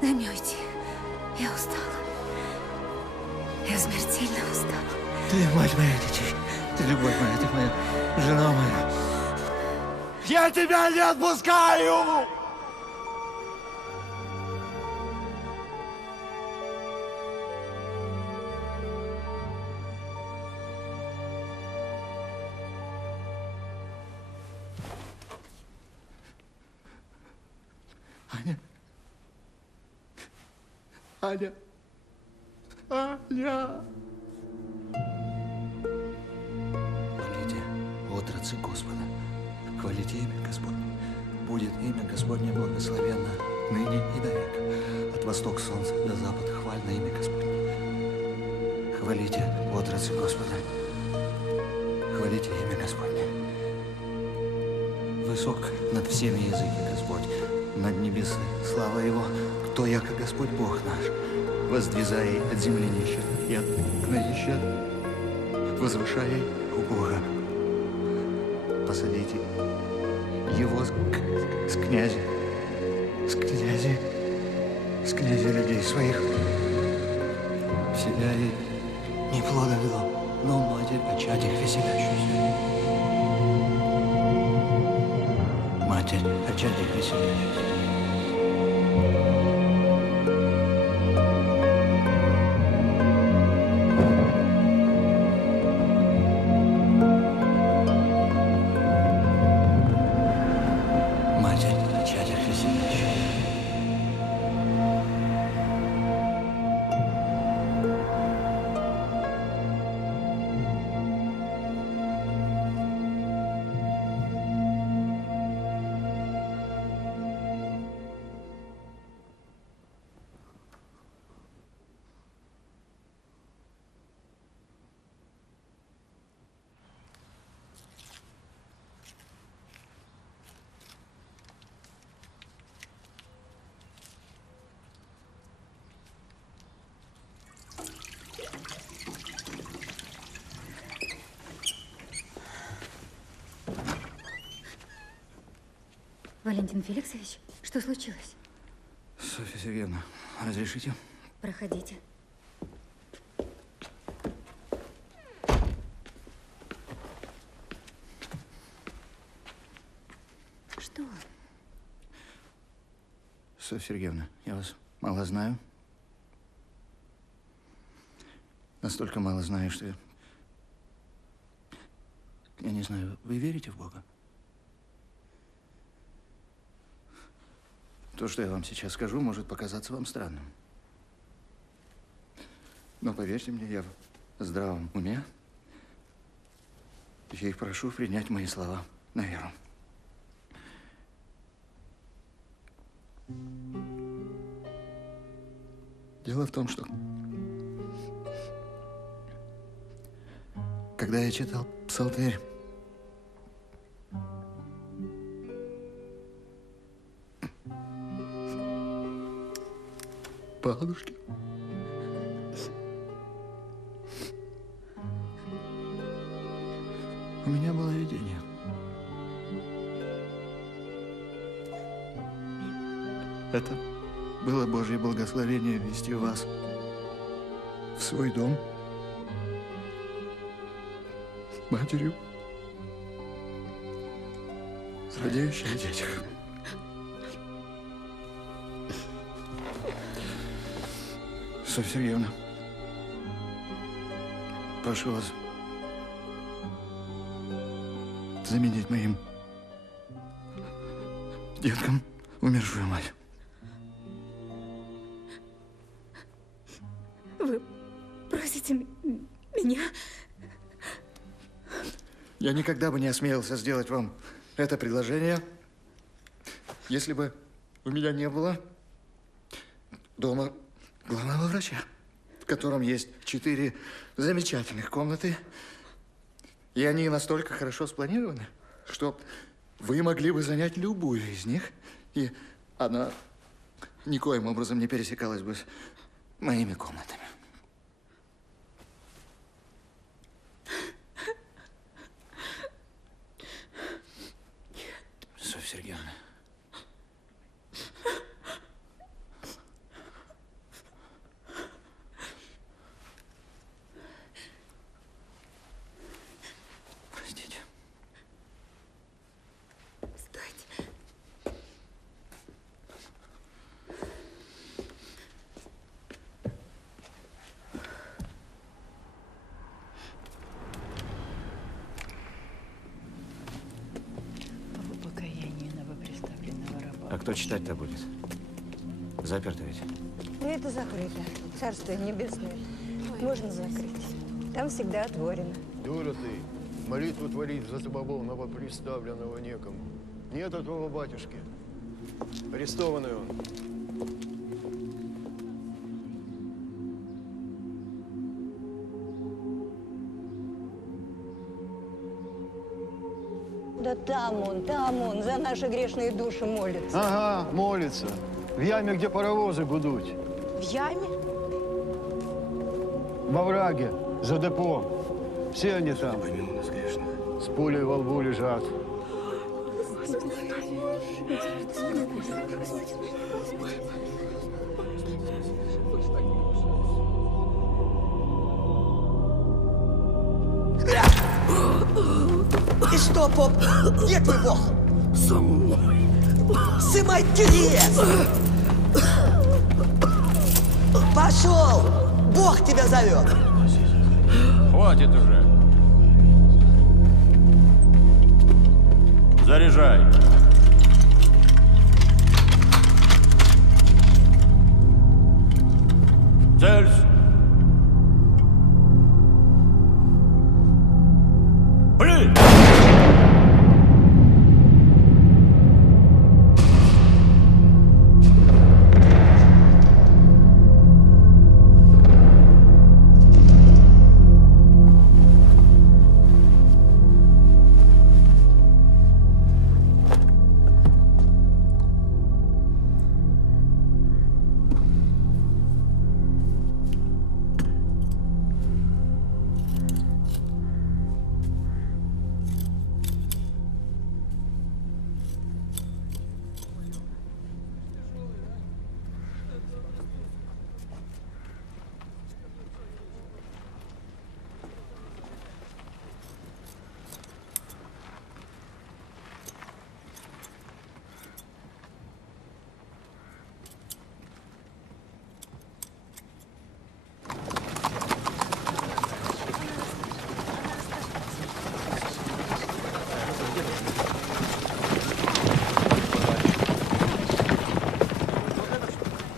Дай мне уйти. Я устала. Я смертельно устала. Ты мать моя детей. Ты любовь моя, ты моя жена моя. Я тебя не отпускаю! Аня. Аня. Аня. Троицы Господа. Хвалите имя Господне. Будет имя Господне благословенно ныне и до века. От востока солнца до запада хвально имя Господне. Хвалите отрацы Господа. Хвалите имя Господне. Высок над всеми языки Господь, над небесы слава Его. Кто яко Господь Бог наш? Воздвизай от земли нищет и от нищет, возвышай у Бога. Посадите Его с князя людей своих. Себя и не плода вела, но матерь очать их веселящуюся. Матерь очать их веселящуюся. Валентин Феликсович, что случилось? Софья Сергеевна, разрешите? Проходите. Что? Софья Сергеевна, я вас мало знаю. Настолько мало знаю, что я не знаю, вы верите в Бога? То, что я вам сейчас скажу, может показаться вам странным. Но поверьте мне, я в здравом уме. Я их прошу принять мои слова на веру. Дело в том, что когда я читал Псалтырь, бабушки, у меня было видение. Это было Божье благословение ввести вас в свой дом матерью, радеющей о детях. Софья Сергеевна, прошу вас заменить моим деткам умершую мать. Вы просите меня? Я никогда бы не осмелился сделать вам это предложение, если бы у меня не было дома главного врача, в котором есть 4 замечательных комнаты, и они настолько хорошо спланированы, что вы могли бы занять любую из них, и она никоим образом не пересекалась бы с моими комнатами. Софья Сергеевна. Простите. Стойте. По покаянию новоприставленного раба. А кто читать-то будет? Заперто ведь? Это закрыто. Царствие небесное можно закрыть. Там всегда отворено. Дура ты. Молитву творить за забобов новоприставленного некому. Нет этого батюшки. Арестованный он. Да там он, за наши грешные души молится. Ага, молится. В яме, где паровозы гудут. В яме? Во враге, за депо. Все они там. С пулей во лбу лежат. И что, поп? Где твой бог? Со мной. Сымай крест! Пошел! Бог тебя зовет! Хватит уже. Заряжай. Целься. Блин!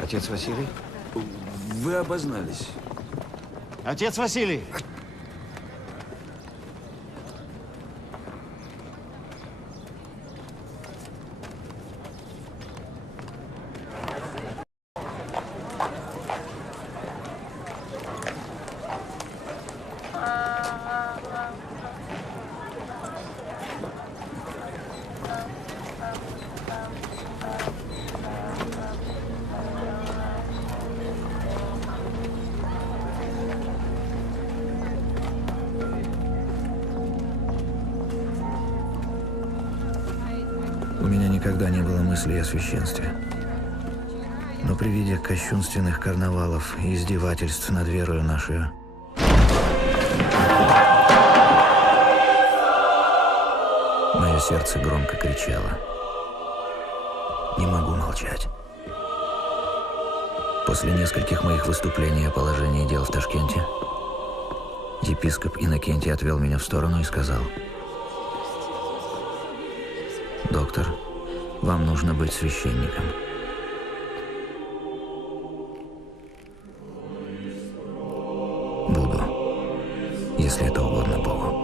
Отец Василий? Вы обознались. Отец Василий! У меня никогда не было мысли о священстве. Но при виде кощунственных карнавалов и издевательств над верою нашу, мое сердце громко кричало. Не могу молчать. После нескольких моих выступлений о положении дел в Ташкенте, епископ Иннокентий отвел меня в сторону и сказал: «Доктор, вам нужно быть священником». Буду, если это угодно Богу.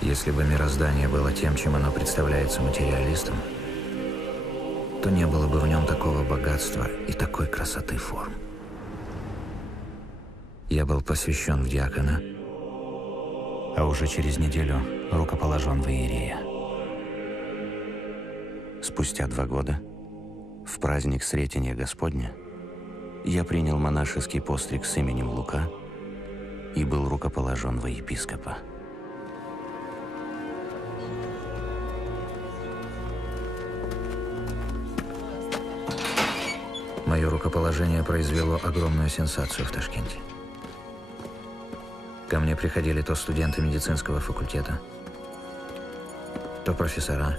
Если бы мироздание было тем, чем оно представляется материалистам, то не было бы в нем такого богатства и такой красоты форм. Я был посвящен в диакона, а уже через неделю рукоположен в иерея. Спустя 2 года, в праздник Сретения Господня, я принял монашеский постриг с именем Лука и был рукоположен во епископа. Мое рукоположение произвело огромную сенсацию в Ташкенте. Ко мне приходили то студенты медицинского факультета, то профессора.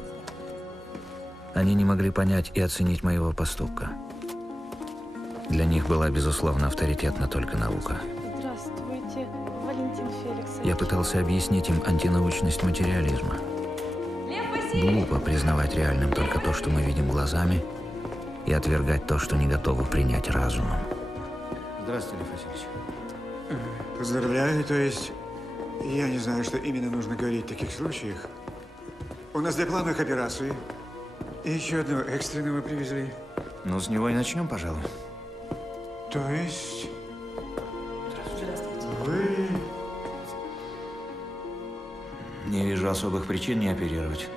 Они не могли понять и оценить моего поступка. Для них была, безусловно, авторитетна только наука. Здравствуйте, Валентин Феликсович. Я пытался объяснить им антинаучность материализма. Глупо признавать реальным только то, что мы видим глазами, и отвергать то, что не готовы принять разумом. Здравствуйте, Лев Васильевич. Поздравляю, то есть я не знаю, что именно нужно говорить в таких случаях. У нас для плановых операций. И еще одну экстренную мы привезли. Ну, с него и начнем, пожалуй. То есть... Вы... Не вижу особых причин не оперировать.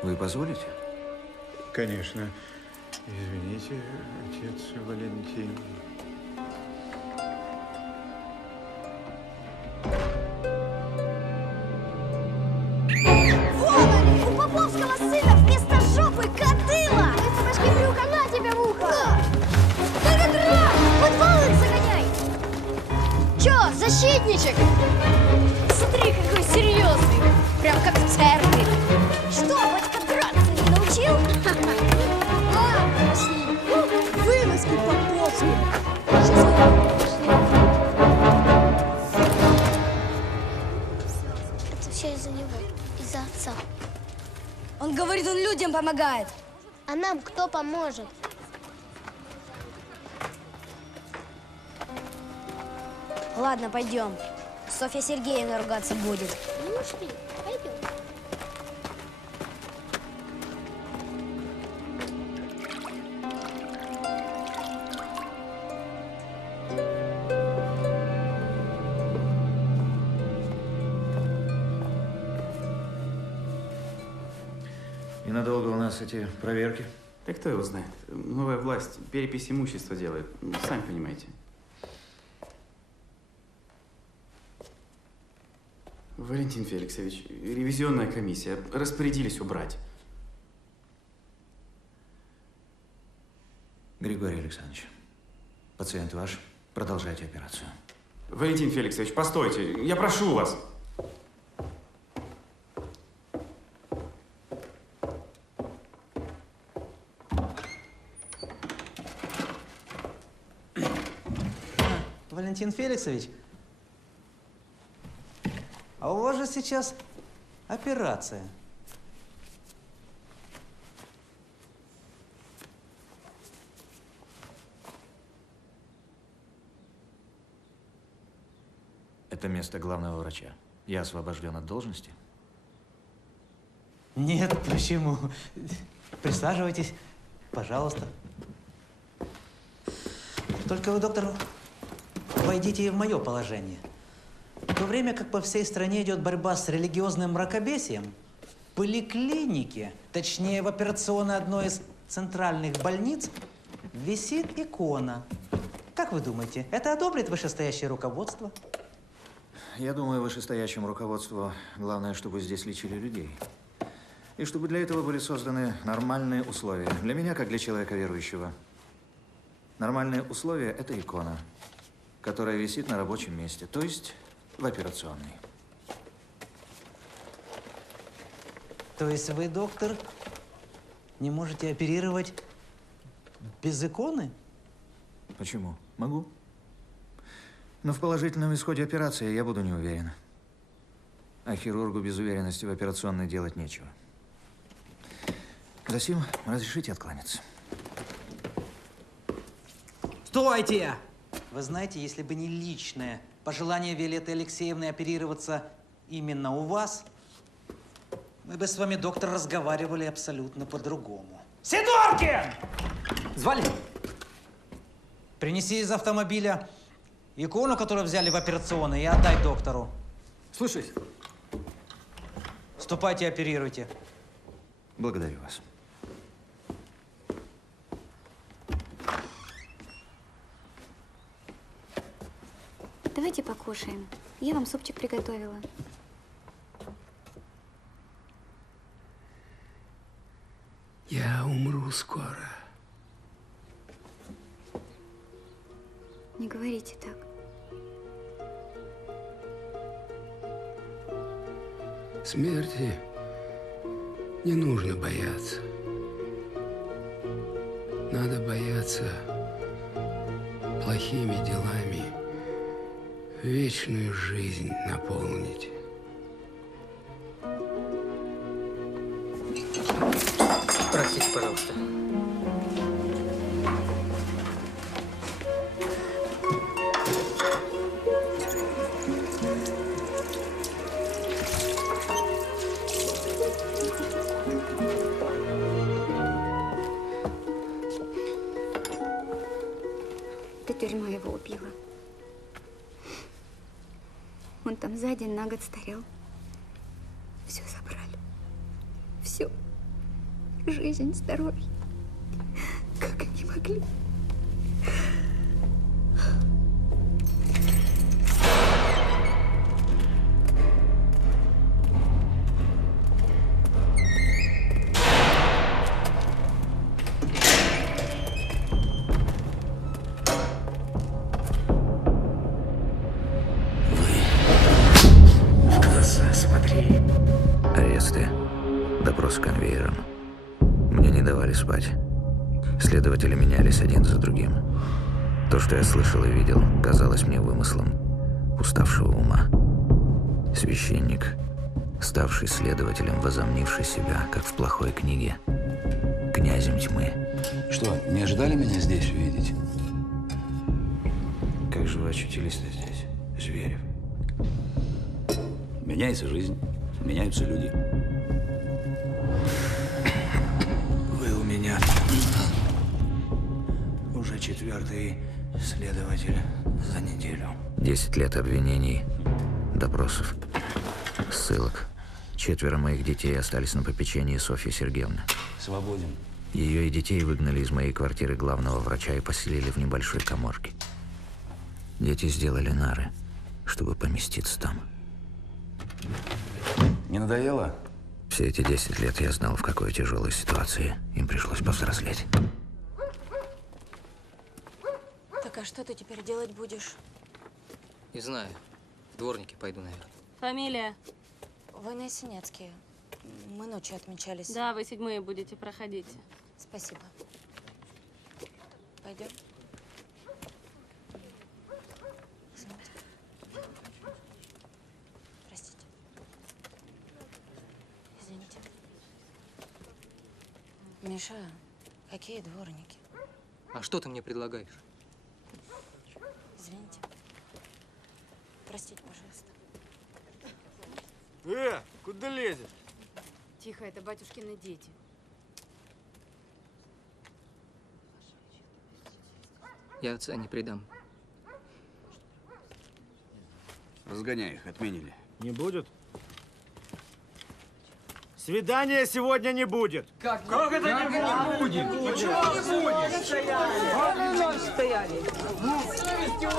Вы позволите? Конечно. Извините, отец Валентин. Вовари! У Поповского сына вместо жопы кадыла! Вместо башки брюка на тебе в ухо! Дорогра! Подвал их загоняй! Чё, защитничек? Смотри, какой серьезный! Прям как в церкви! Что, батька драться не научил? Ладно, пошли! Вылазки Поповский! Это все из-за него, из-за отца. Он говорит, он людям помогает. А нам кто поможет? Ладно, пойдем. Софья Сергеевна ругаться будет. Ну, шли, пойдем. И надолго у нас эти проверки? Да кто его знает? Новая власть перепись имущества делает. Сами понимаете. Валентин Феликсович, ревизионная комиссия. Распорядились убрать. Григорий Александрович, пациент ваш. Продолжайте операцию. Валентин Феликсович, постойте. Я прошу вас. Валентин Феликсович, а у вас же сейчас операция. Это место главного врача. Я освобожден от должности? Нет, почему? Присаживайтесь, пожалуйста. Только вы, доктор, войдите в мое положение. В то время как по всей стране идет борьба с религиозным мракобесием, в поликлинике, точнее в операционной одной из центральных больниц, висит икона. Как вы думаете, это одобрит вышестоящее руководство? Я думаю, вышестоящему руководству главное, чтобы здесь лечили людей. И чтобы для этого были созданы нормальные условия. Для меня, как для человека верующего. Нормальные условия – это икона, которая висит на рабочем месте, то есть в операционной. То есть вы, доктор, не можете оперировать без иконы? Почему? Могу. Но в положительном исходе операции я буду не уверен. А хирургу без уверенности в операционной делать нечего. Засим, разрешите откланяться. Стойте! Вы знаете, если бы не личное пожелание Виолетты Алексеевны оперироваться именно у вас, мы бы с вами, доктор, разговаривали абсолютно по-другому. Сидоркин! Звали? Принеси из автомобиля икону, которую взяли в операционной, и отдай доктору. Слушаюсь. Ступайте, оперируйте. Благодарю вас. давайте покушаем. Я вам супчик приготовила. Я умру скоро. Не говорите так. Смерти не нужно бояться. Надо бояться плохими делами вечную жизнь наполнить. Простите, пожалуйста. Это тюрьма его убила. Он там за день на год старел. Все забрали. Все. Жизнь, здоровье. Как они могли? В глаза смотри. Аресты. Допрос конвейером. Мне не давали спать. Следователи менялись один за другим. То, что я слышал и видел, казалось мне вымыслом уставшего ума. Священник, ставший следователем, возомнивший себя, как в плохой книге, князем тьмы. Что, не ожидали меня здесь увидеть? Как же вы очутились-то здесь, Зверев? Меняется жизнь, меняются люди. Вы у меня уже 4-й следователь за неделю. 10 лет обвинений, допросов, ссылок. 4 моих детей остались на попечении Софьи Сергеевны. Свободен. Ее и детей выгнали из моей квартиры главного врача и поселили в небольшой каморке. Дети сделали нары, чтобы поместиться там. Не надоело? Все эти 10 лет я знал, в какой тяжелой ситуации им пришлось повзрослеть. Так а что ты теперь делать будешь? Не знаю. В дворники пойду, наверное. Фамилия? Вы Синецкие. Мы ночью отмечались. Да, вы 7-е будете, проходите. Спасибо. Пойдем? Извините. Простите. Извините. Миша, какие дворники? А что ты мне предлагаешь? Извините. Простите, пожалуйста. Куда лезешь? Тихо, это батюшкины дети. Я отца не предам. Разгоняй их, отменили. Не будет? Свидания сегодня не будет. Как это не будет? Почему не будет?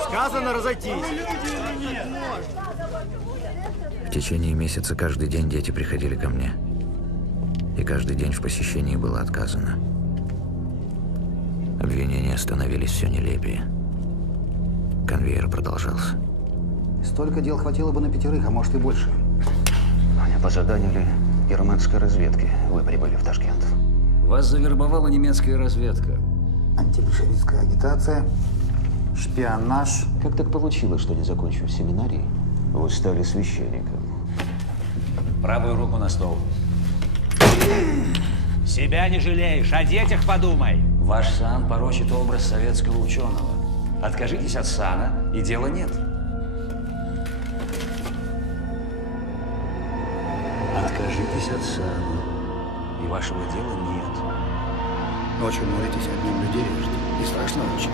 Сказано разойтись. В течение месяца каждый день дети приходили ко мне. И каждый день в посещении было отказано. Обвинения становились все нелепее. Конвейер продолжался. Столько дел хватило бы на 5, а может и больше. По заданию германской разведки вы прибыли в Ташкент. Вас завербовала немецкая разведка. Антибольшевистская агитация, шпионаж. Как так получилось, что не закончив семинарий, вы стали священником? Правую руку на стол. Себя не жалеешь, о детях подумай. Ваш сан порочит образ советского ученого. Откажитесь от сана, и дела нет. Откажитесь от сана, и вашего дела нет. Ночью молитесь, а днем людей режете. И страшно очень.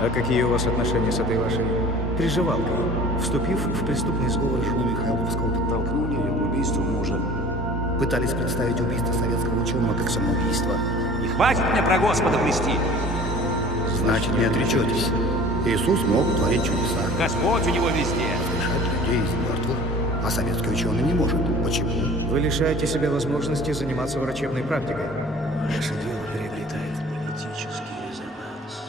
А какие у вас отношения с этой вашей приживалкой? Вступив в преступный сговор, Жену Михайловского подтолкнули ее к убийству мужа. Пытались представить убийство советского ученого как самоубийство. И хватит мне про Господа плести. Значит, не отречетесь. Иисус мог творить чудеса. Господь у него везде. Воскрешать людей из мертвых. А советский ученый не может. Почему? Вы лишаете себя возможности заниматься врачебной практикой. Ваше дело приобретает Политический резонанс.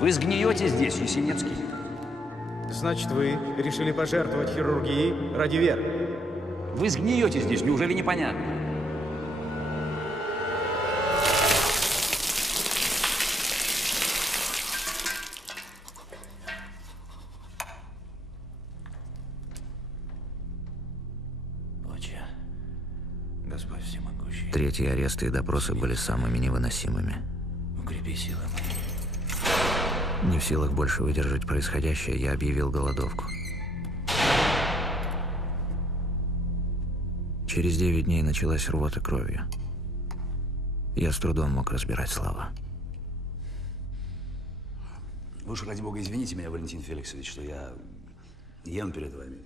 Вы сгниете здесь, Есенинский. Значит, вы решили пожертвовать хирургией ради веры? Вы сгниете здесь, неужели непонятно? Отче, Господь всемогущий. Третьи аресты и допросы были самыми невыносимыми. Укрепи силы мои. Не в силах больше выдержать происходящее, я объявил голодовку. Через 9 дней началась рвота кровью. Я с трудом мог разбирать слова. Вы уж, ради бога, извините меня, Валентин Феликсович, что я ем перед вами.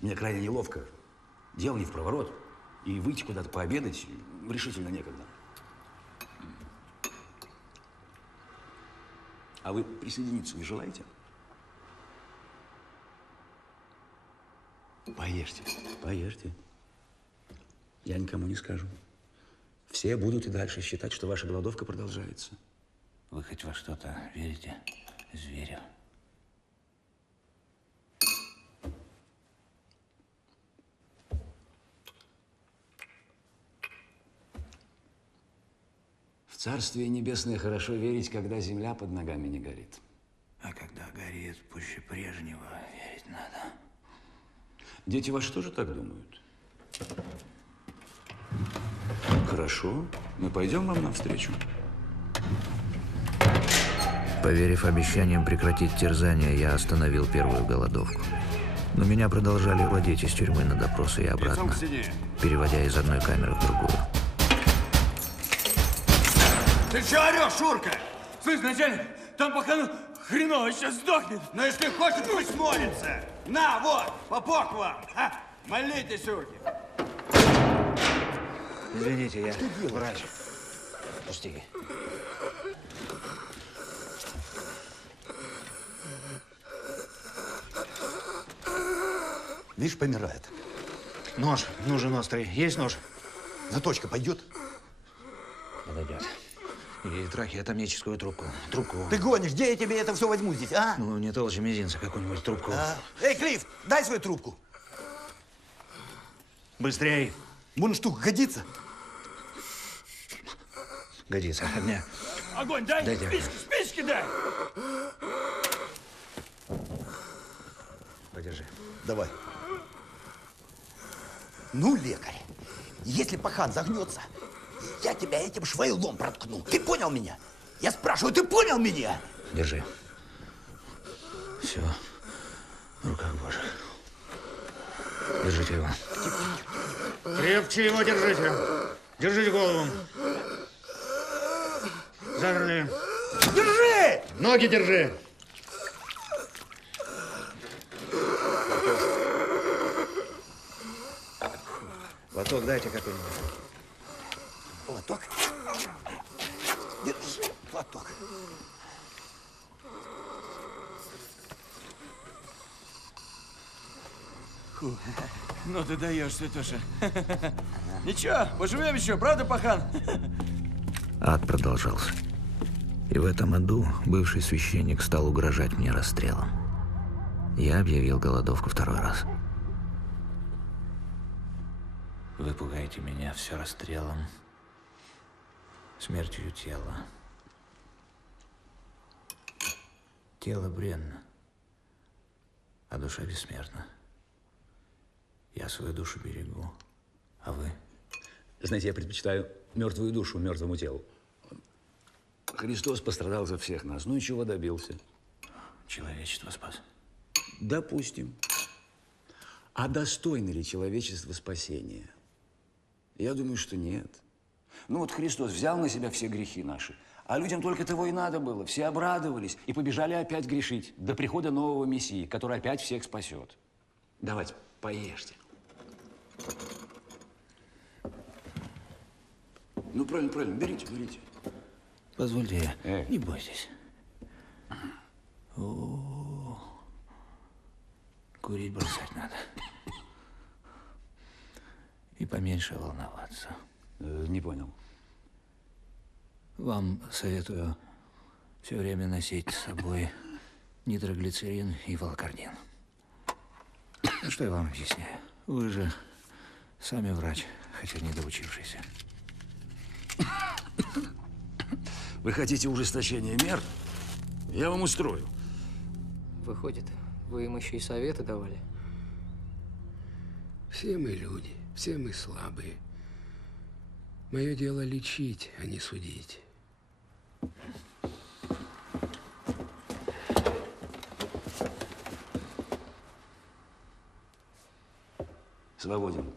Мне крайне неловко. Дело не в проворот. И выйти куда-то пообедать решительно некогда. А вы присоединиться не желаете? Поешьте, поешьте. Я никому не скажу. Все будут и дальше считать, что ваша голодовка продолжается. Вы хоть во что-то верите, зверю? В Царствие Небесное хорошо верить, когда земля под ногами не горит. А когда горит пуще прежнего, верить надо. Дети ваши тоже так думают? Хорошо, мы пойдем вам навстречу. Поверив обещаниям прекратить терзание, я остановил первую голодовку. Но меня продолжали водить из тюрьмы на допросы и обратно, переводя из одной камеры в другую. Ты че орешь, Шурка? Слышь, начальник, там пока хреново сейчас сдохнет. Но если хочет, пусть молится. На, вот, попок вам. Молитесь, Шурки. Извините, я врач. Пусти. Видишь, помирает. Нож нужен острый. Есть нож? Заточка пойдет? Подойдет. И трахеотомическую трубку. Трубку. Ты гонишь, где я тебе это все возьму здесь, а? Ну, не толще мизинца, какую-нибудь трубку. Эй, Клифф, дай свою трубку. Быстрей. Мундштук годится? Годится. Огня. Огонь дай, Дайте. спички дай. Подержи. Давай. Ну, лекарь, если пахан загнется, я тебя этим швейлом проткну. Ты понял меня? Я спрашиваю, ты понял меня? Держи. Все в руках Божьих. Держите его. Крепче его держите. Держите голову. Заверни. Держи! Ноги держи. Лоток дайте какой-нибудь. Лоток? Держи лоток. Фу. Ну ты даешь, Святоша. Ничего, поживем еще, правда, пахан? Ад продолжался. И в этом аду бывший священник стал угрожать мне расстрелом. Я объявил голодовку второй раз. Вы пугаете меня все расстрелом, смертью тела. Тело бренно, а душа бессмертна. Я свою душу берегу, а вы? Знаете, я предпочитаю мертвую душу мертвому телу. Христос пострадал за всех нас. Ну и чего добился? Человечество спас. Допустим. А достойно ли человечество спасения? Я думаю, что нет. Ну вот Христос взял на себя все грехи наши, а людям только того и надо было. Все обрадовались и побежали опять грешить до прихода нового Мессии, который опять всех спасет. Давайте, поешьте. Ну, правильно, правильно. Берите, берите. Позвольте, не бойтесь. О, курить бросать надо. И поменьше волноваться. Не понял. Вам советую все время носить с собой нитроглицерин и волокордин. Что я вам объясняю? Вы же сами врач, хотя не доучившийся. Вы хотите ужесточения мер? Я вам устрою. Выходит, вы им еще и советы давали? Все мы люди, все мы слабые. Мое дело лечить, а не судить. Свободен.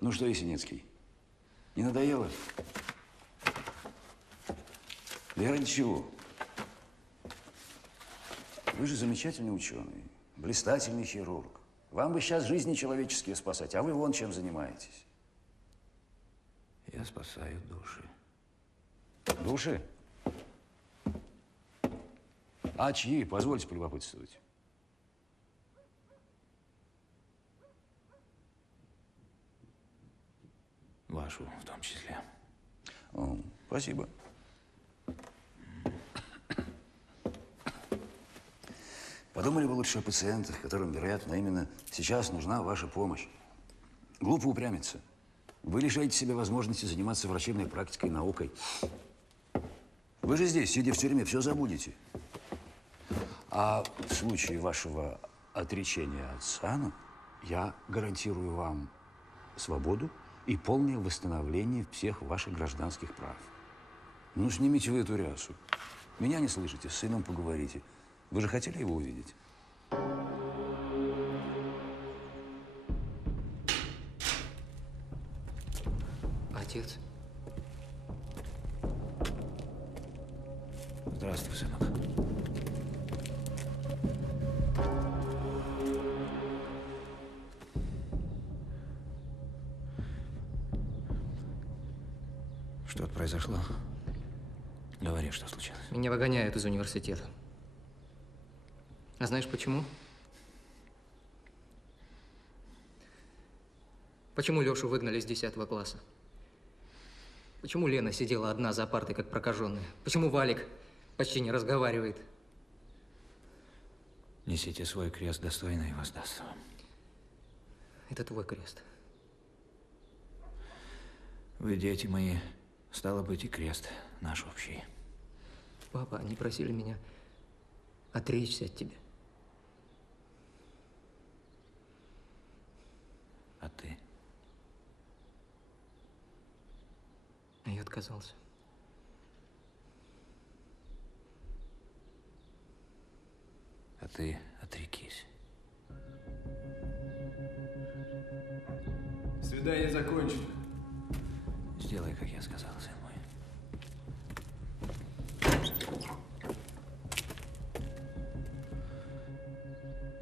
Ну что, Есенинский, не надоело? Да и ради чего? Вы же замечательный ученый, блистательный хирург. Вам бы сейчас жизни человеческие спасать, а вы вон чем занимаетесь. Я спасаю души. Души? А чьи? Позвольте полюбопытствовать. Вашу в том числе. О, спасибо. Подумали бы лучше о пациентах, которым, вероятно, именно сейчас нужна ваша помощь. Глупо упрямиться. Вы лишаете себя возможности заниматься врачебной практикой, наукой. Вы же здесь, сидя в тюрьме, все забудете. А в случае вашего отречения от сана, я гарантирую вам свободу и полное восстановление всех ваших гражданских прав. Ну, снимите вы эту рясу. Меня не слышите, с сыном поговорите. Вы же хотели его увидеть? Отец. Здравствуй, сынок. Что-то произошло? Говори, что случилось. Меня выгоняют из университета. А знаешь почему? Почему Лешу выгнали с 10 класса? Почему Лена сидела одна за партой, как прокаженная? Почему Валик почти не разговаривает? Несите свой крест достойно, и воздастся вам. Это твой крест. Вы, дети мои, стало быть, и крест наш общий. Папа, они просили меня отречься от тебя. А ты? А я отказался. А ты отрекись. Свидание закончено. Сделай, как я сказал, сын мой.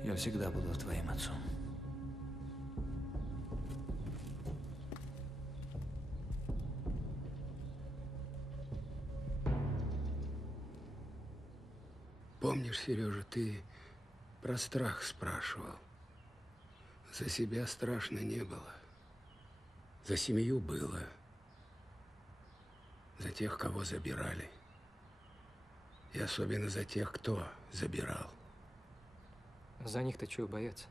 Я всегда буду твоим отцом. Помнишь, Сережа, ты про страх спрашивал. За себя страшно не было. За семью было. За тех, кого забирали. И особенно за тех, кто забирал. За них-то чего бояться?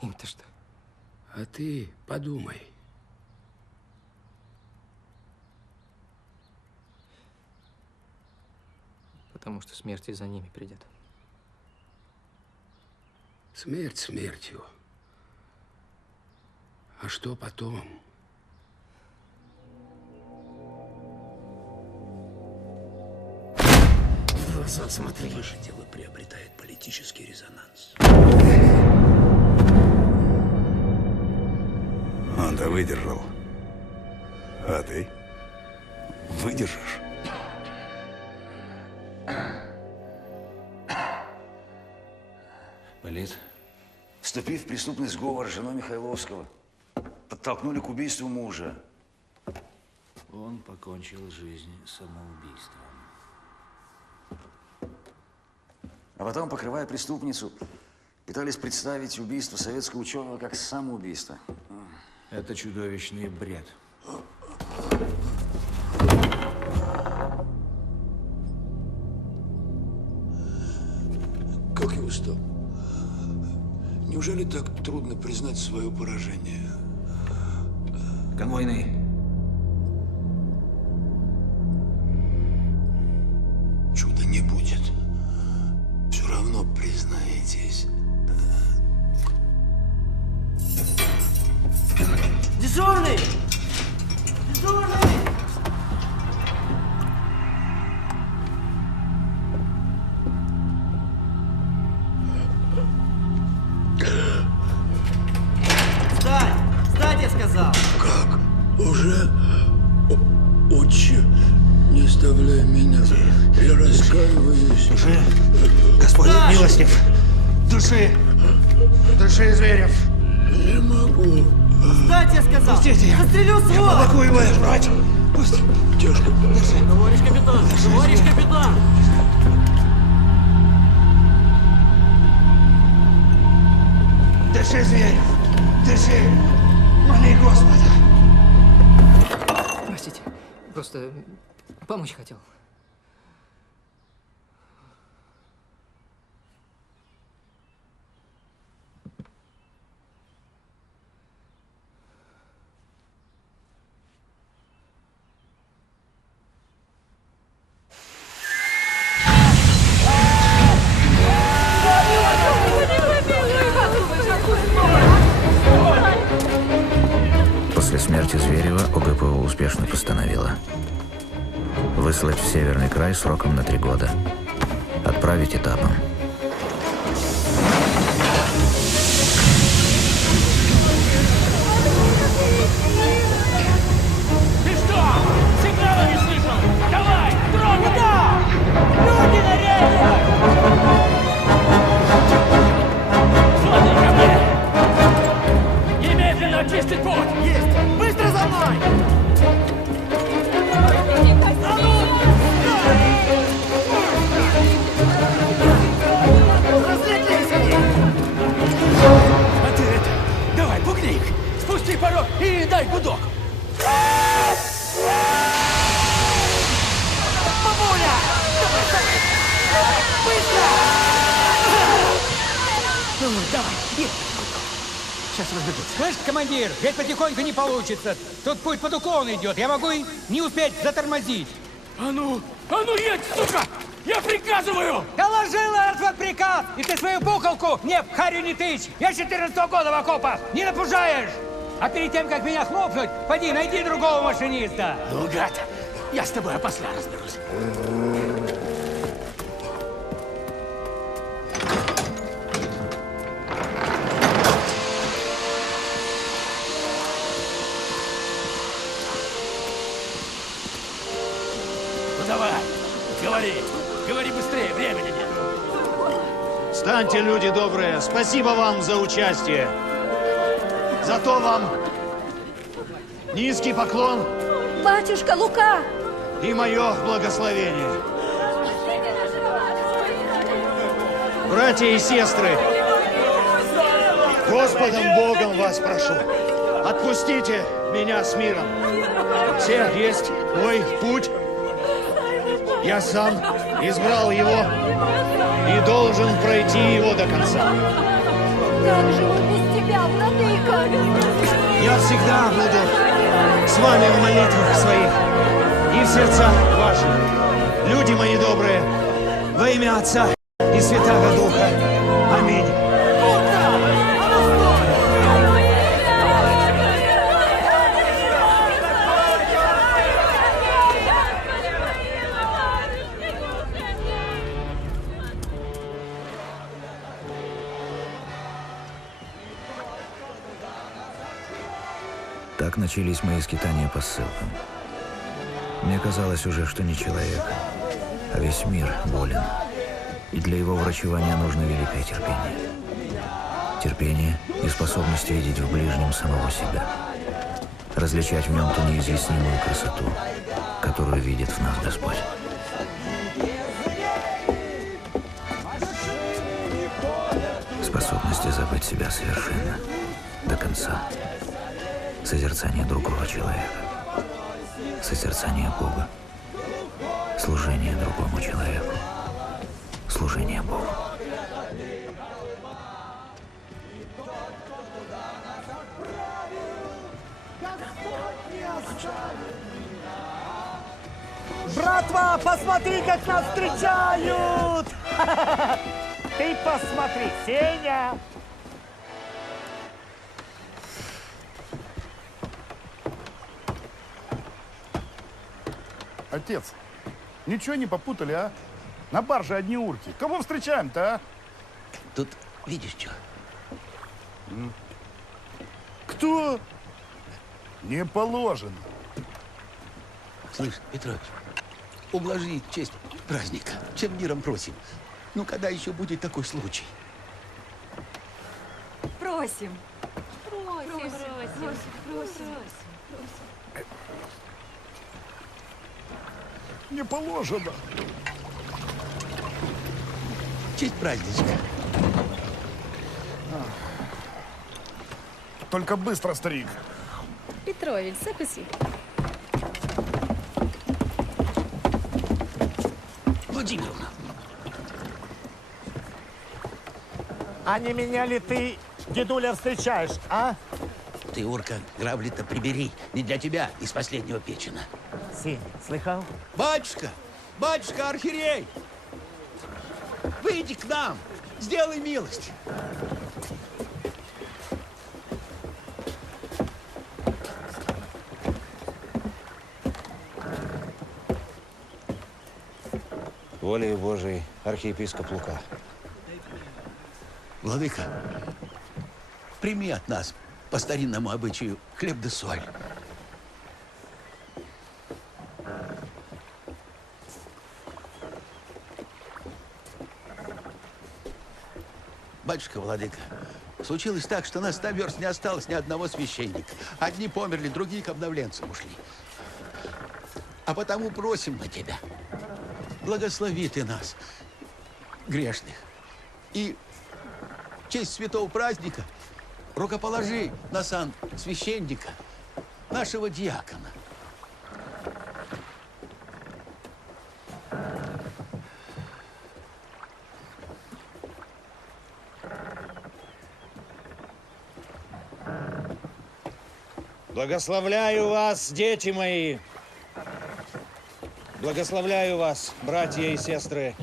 Им-то что? А ты подумай. Потому что смерть и за ними придет. Смерть смертью. А что потом? В глаза смотри. Ваше дело приобретает политический резонанс. Он-то выдержал. А ты? Выдержишь? Болит? Вступив в преступный сговор с женой Михайловского, подтолкнули к убийству мужа. Он покончил жизнь самоубийством. А потом, покрывая преступницу, пытались представить убийство советского ученого как самоубийство. Это чудовищный бред. Как я устал. Неужели так трудно признать свое поражение? Конвойный. Чуда не будет. Все равно признаетесь. Дежурный! Дежурный! Встань! Встань, я сказал! Как? Уже? Отче, не оставляй меня. Я раскаиваюсь. Души, Господь милостив. Души! Души, Зверев! Не могу. Встать, я сказал! Пустите! Застрелю Я свой! помогу его брать! Пусть! Тяжко. Товарищ капитан! Товарищ капитан! Дыши, Зверев! Дыши! Моли Господа! Простите, просто помочь хотел. После смерти Зверева ОГПУ успешно постановила выслать в Северный край сроком на 3 года. Отправить этапом. Ты что? Сигнала не слышал? Давай, трогай! Куда? Люди на рельсах! Смотри ко мне! Немедленно очистить путь! Есть! Быстро за мной! А ну! Разлеглись они! А ты это, давай, пугни их! Спусти порог и дай гудок! Бабуля! Давай, быстро! Ну, давай, есть! Сейчас разбегутся. Слышь, командир, ведь потихоньку не получится. Тут путь под уклон идет. Я могу и не успеть затормозить. А ну едь, сука! Я приказываю! Доложил этот приказ! И ты свою пуколку мне в харю не тычь! Я 14-го года в окопах! Не напужаешь! А перед тем, как меня хлопнуть, поди, найди другого машиниста! Ну, гад, я с тобой опосля разберусь. Ну, давай, говори быстрее, времени нет. Встаньте, люди добрые! Спасибо вам за участие! Зато вам низкий поклон Батюшка Лука! и мое благословение. Братья и сестры, Господом Богом вас прошу, отпустите меня с миром. Все есть мой путь. Я сам избрал его и должен пройти его до конца. Как же мы без тебя, владыка? Я всегда буду с вами в молитвах своих и в сердцах ваших. Люди мои добрые, во имя Отца и Святаго Духа. Аминь. Так начались мои скитания по ссылкам. Мне казалось уже, что не человек, а весь мир болен. И для его врачевания нужно великое терпение. Терпение и способность видеть в ближнем самого себя. различать в нем ту неизъяснимую красоту, которую видит в нас Господь. Способности забыть себя совершенно, до конца. Созерцание другого человека, созерцание Бога, служение другому человеку, служение Богу. Братва, посмотри, как нас встречают! Ты посмотри, Сеня! Отец, ничего не попутали, а? На барже одни урки. Кого встречаем-то, а? Тут видишь что? Кто? Не положено. Слышь, Петрович, ублажи честь праздника. Чем миром просим. Ну, когда еще будет такой случай? Просим. Просим. Не положено. Честь праздничка. Только быстро, старик. Петрович, закуси. Владимировна. А не меня ли ты, дедуля, встречаешь, а? Ты, урка, грабли-то прибери. Не для тебя, из последнего печена. Сень, слыхал? Батюшка! Батюшка, архиерей! Выйди к нам! Сделай милость! Волею Божией, архиепископ Лука. Владыка, прими от нас по старинному обычаю хлеб да соль. Батюшка, владыка, случилось так, что на 100 верст не осталось ни одного священника. Одни померли, другие к обновленцам ушли. А потому просим мы тебя, благослови ты нас, грешных, и в честь святого праздника рукоположи на сан священника, нашего диакона. Благословляю вас, дети мои! Благословляю вас, братья и сестры!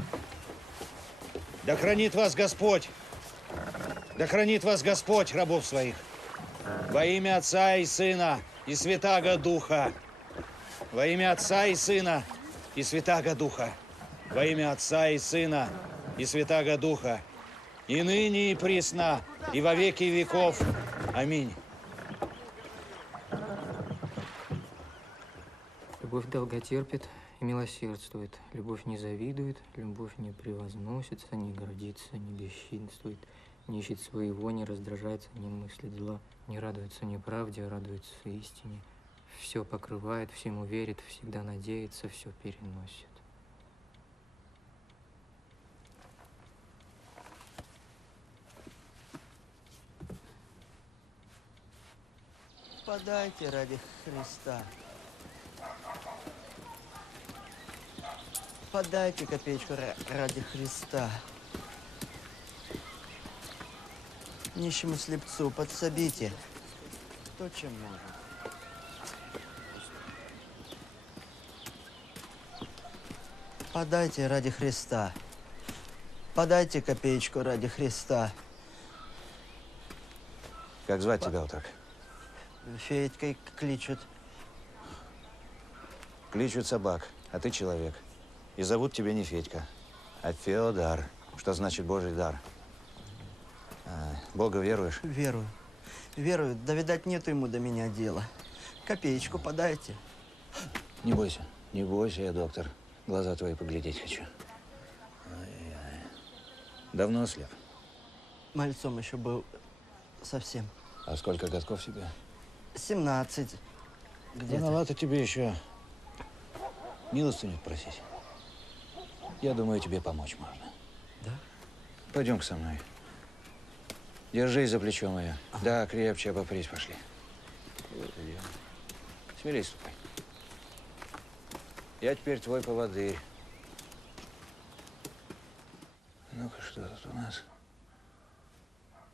Да хранит вас Господь! Да хранит вас Господь, рабов своих! Во имя Отца и Сына и Святаго Духа! Во имя Отца и Сына и Святаго Духа! Во имя Отца и Сына и Святаго Духа! И ныне, и присно, и во веки веков. Аминь. Любовь долготерпит и милосердствует. Любовь не завидует, любовь не превозносится, не гордится, не бесчинствует, не ищет своего, не раздражается, не мыслит зла, не радуется неправде, а радуется истине. Все покрывает, всему верит, всегда надеется, все переносит. Подайте ради Христа. Подайте копеечку ради Христа. Нищему слепцу подсобите, кто чем может. Подайте ради Христа. Подайте копеечку ради Христа. Как звать тебя, отрок? Федькой кличут. Кличут собак, а ты человек. И зовут тебя не Федька, а Феодар, что значит Божий дар. Бога веруешь? Верую. Верую. Да, видать, нету ему до меня дела. Копеечку подайте. Не бойся, я доктор. Глаза твои поглядеть хочу. Ай-яй. Давно слеп? Мальцом еще был совсем. А сколько годков тебе? 17. Рановато тебе еще милостыню просить. Я думаю, тебе помочь можно. Да? Пойдем со мной. Держись за плечо мое. Да, крепче обопрись, пошли. Вот, идем. Смелей ступай. Я теперь твой поводырь. Ну-ка, что тут у нас?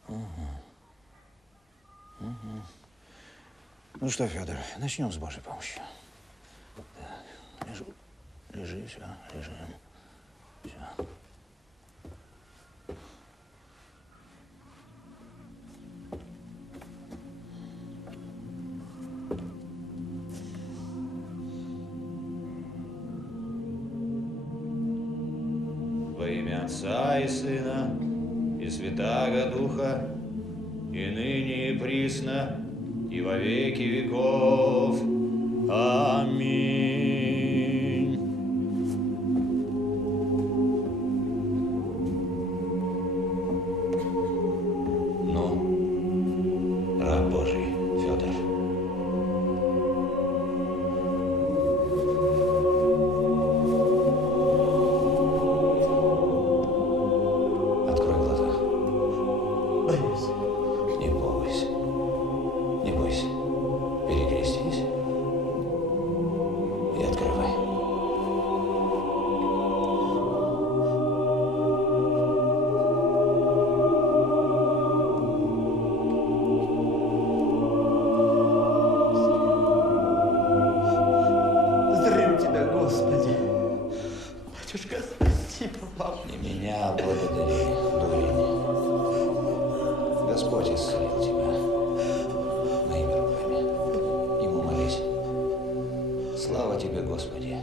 Угу. Угу. Ну что, Федор, начнем с Божьей помощью. Так, лежи, все, лежим. Все. Во имя Отца и Сына и Святаго Духа, и ныне и присно, и во веки веков. Аминь. Ну, раб Божий, Федор. Открой глаза. Боюсь. Не бойся. Не бойся. Перекрестись. И открывай. Здрю тебя, Господи. Батюшка, спасибо вам. Не меня благодари, дурень. Господь исцелил тебя моими руками. Ему молись. Слава тебе, Господи.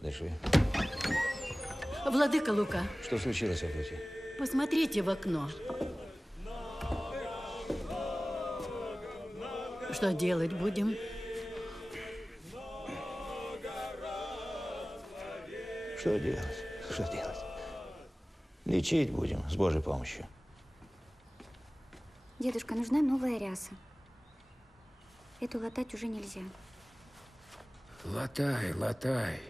Дыши. Владыка Лука, Что случилось, Авдотья? посмотрите в окно. Что делать будем? Что делать? Что делать? Лечить будем с Божьей помощью. Дедушка, нужна новая ряса. Эту латать уже нельзя. Латай, латай.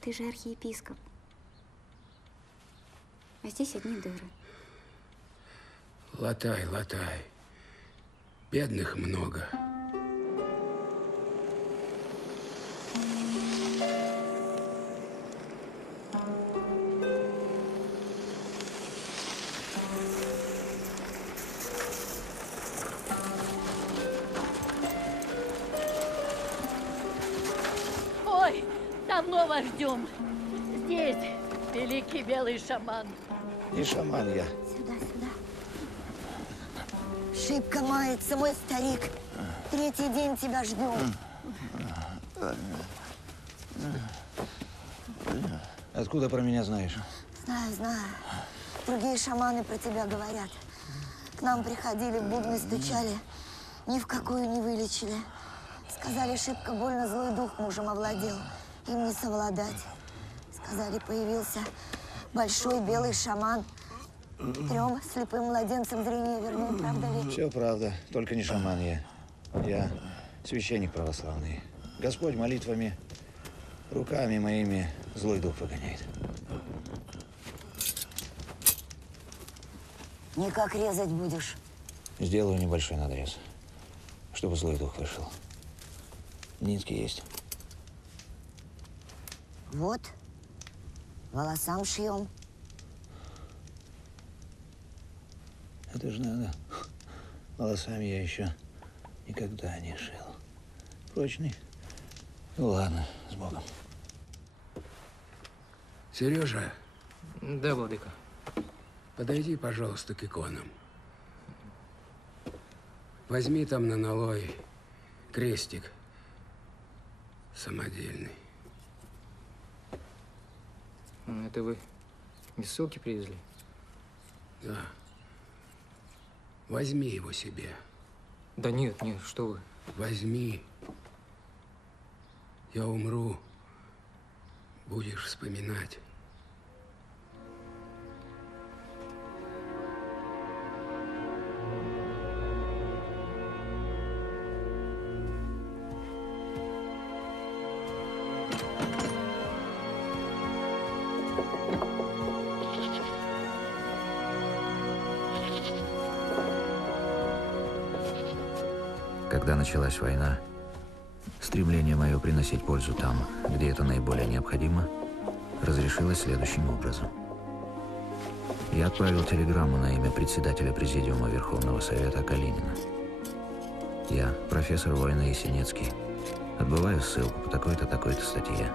Ты же архиепископ. А здесь одни дыры. Латай, латай. Бедных много. Ой, давно вас ждем. Здесь великий белый шаман. Не шаман я. Сюда, сюда. Шибко мается мой старик. Третий день тебя ждем. Откуда про меня знаешь? Знаю, знаю. Другие шаманы про тебя говорят. К нам приходили, в бубны стучали. Ни в какую не вылечили. Сказали, шибко больно злой дух мужем овладел. Им не совладать. Сказали, появился большой белый шаман. 3 слепым младенцам зрение вернул, правда ли? Все правда, только не шаман я. Я священник православный. Господь молитвами, руками моими злой дух выгоняет. Никак резать будешь. Сделаю небольшой надрез, чтобы злой дух вышел. Нитки есть. Вот. Волосам шьем. Это же надо. Волосами я еще никогда не шил. Прочный. Ну ладно, с Богом. Сережа. Да, владыка. Подойди, пожалуйста, к иконам. Возьми там на налой крестик самодельный. Это вы из ссылки привезли? Да. Возьми его себе. Да нет, нет, что вы. Возьми. Я умру, будешь вспоминать. Когда началась война, стремление мое приносить пользу там, где это наиболее необходимо, разрешилось следующим образом. Я отправил телеграмму на имя председателя Президиума Верховного Совета Калинина. Я, профессор войны Есенинский, отбываю ссылку по такой-то, такой-то статье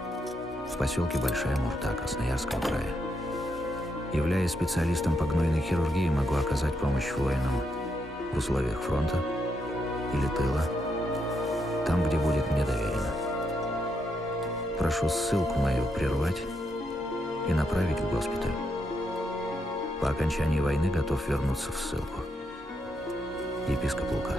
в поселке Большая Мурта Красноярского края. Являясь специалистом по гнойной хирургии, могу оказать помощь воинам в условиях фронта или тыла, там, где будет мне доверено. Прошу ссылку мою прервать и направить в госпиталь. По окончании войны готов вернуться в ссылку. Епископ Лука.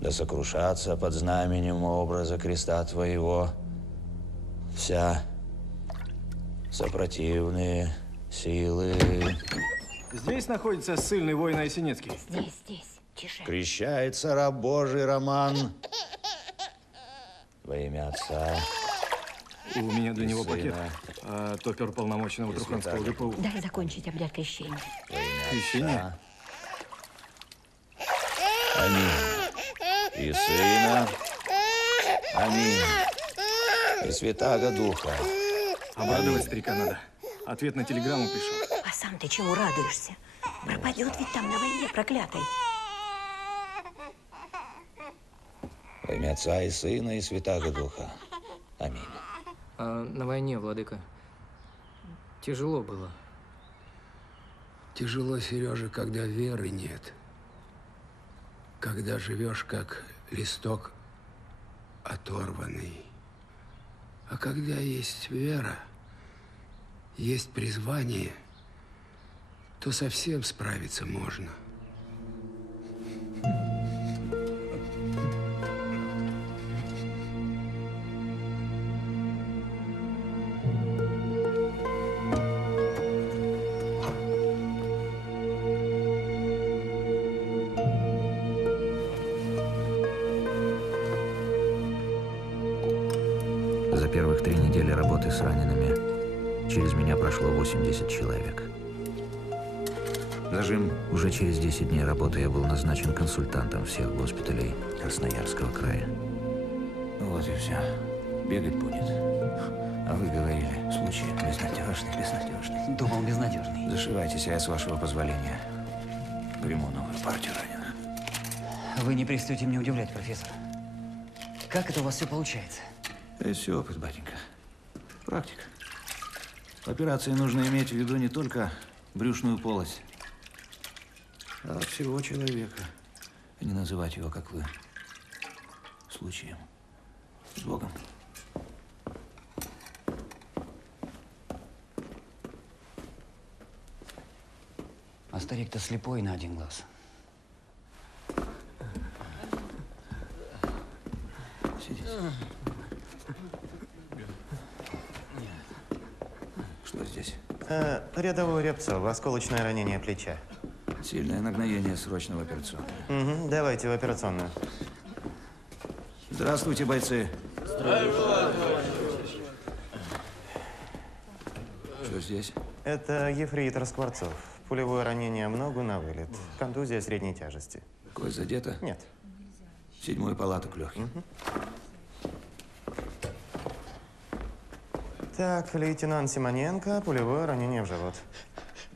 Да сокрушаться под знаменем образа креста Твоего вся сопротивные силы. Здесь находится ссыльный воин Есенинский. Здесь, тише. Крещается раб Божий Роман во имя Отца. У меня для него Сына пакет. Оперуполномоченного Труханского ГПУ. Дай закончить обряд крещения. Крещение? Аминь. И Сына. Аминь. И Святаго Духа. Обрадовать старика надо. Ответ на телеграмму пишу. А сам ты чему радуешься? Пропадет ведь там на войне проклятой. Во имя Отца и Сына и Святаго Духа. Аминь. А на войне, владыка, тяжело было. Тяжело, Сережа, когда веры нет. Когда живешь как листок оторванный. А когда есть вера, есть призвание, то совсем справиться можно. За первых 3 недели работы с ранеными через меня прошло 80 человек. Зажим. Уже через 10 дней работы я был назначен консультантом всех госпиталей Красноярского края. Вот и все. Бегать будет. А вы говорили, случай безнадежный, безнадежный. Думал, безнадежный. Зашивайтесь, а я, с вашего позволения, приму новую партию раненых. Вы не перестаете меня удивлять, профессор. Как это у вас все получается? Это все опыт, батенька. Практика. В операции нужно иметь в виду не только брюшную полость, а всего человека. И не называть его, как вы, случаем. С Богом. А старик-то слепой на один глаз. Сидите. Что здесь? Рядовой Рябцов, осколочное ранение плеча. Сильное нагноение, срочно в операционную. Угу, давайте в операционную. Здравствуйте, бойцы. Что здесь? Это ефрейтор Скворцов. Пулевое ранение в ногу на вылет. Контузия средней тяжести. Кость задета? Нет. 7-ю палату к легким. Угу. Так, лейтенант Симоненко, пулевое ранение в живот.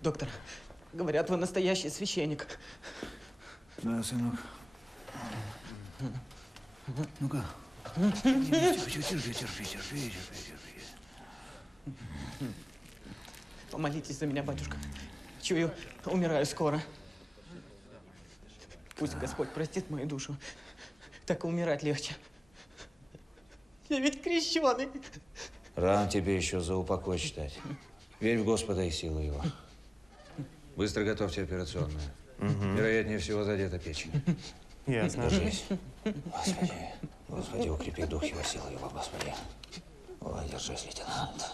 Доктор, говорят, вы настоящий священник. Да, сынок. Ну-ка. Терпи. Помолитесь за меня, батюшка. Чую, умираю скоро. Пусть Господь простит мою душу. Так и умирать легче. Я ведь крещеный. Рано тебе еще за упокой читать. Верь в Господа и силу Его. Быстро готовьте операционную. Вероятнее всего, задета печень. Ясно. Держись. Господи, Господи, укрепи дух его, силу его, Господи. Ой, держись, лейтенант.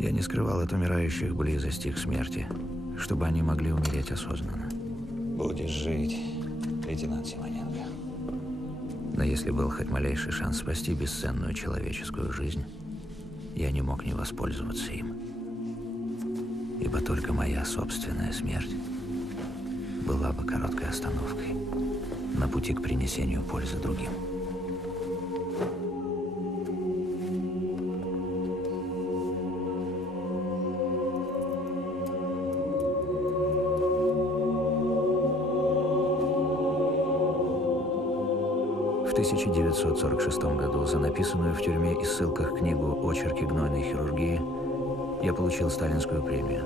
Я не скрывал от умирающих близость их смерти, чтобы они могли умереть осознанно. Будешь жить, лейтенант Симоненко. Но если был хоть малейший шанс спасти бесценную человеческую жизнь, я не мог не воспользоваться им. Ибо только моя собственная смерть была бы короткой остановкой на пути к принесению пользы другим. В 1946 году за написанную в тюрьме и ссылках книгу «Очерки гнойной хирургии» я получил сталинскую премию,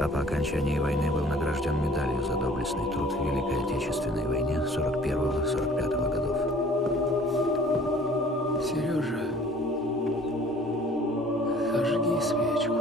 а по окончании войны был награжден медалью за доблестный труд в Великой Отечественной войне 41-45 годов. Сережа, зажги свечку.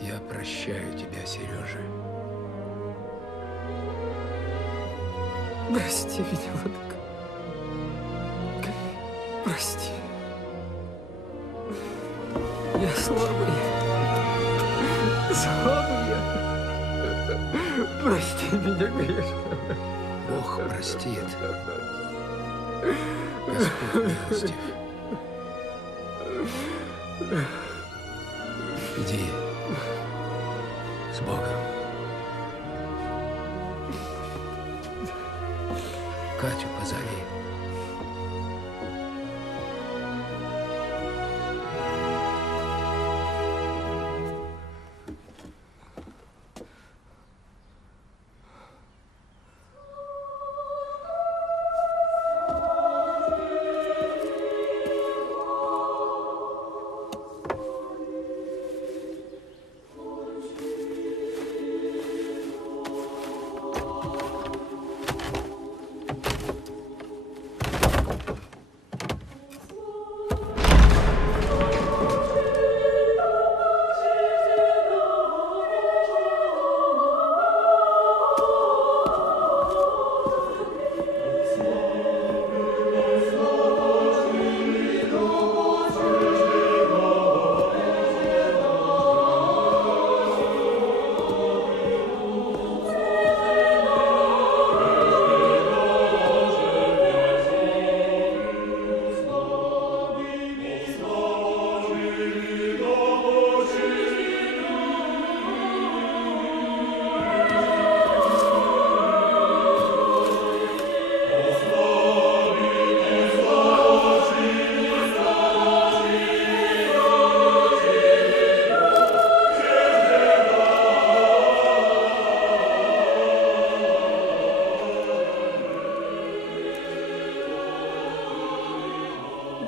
Я прощаю тебя, Сережа. Прости меня, Владыка. Прости. Я слабый. Прости меня, грешного. Бог простит. Господь милостив. Иди. С Богом. Катю позови.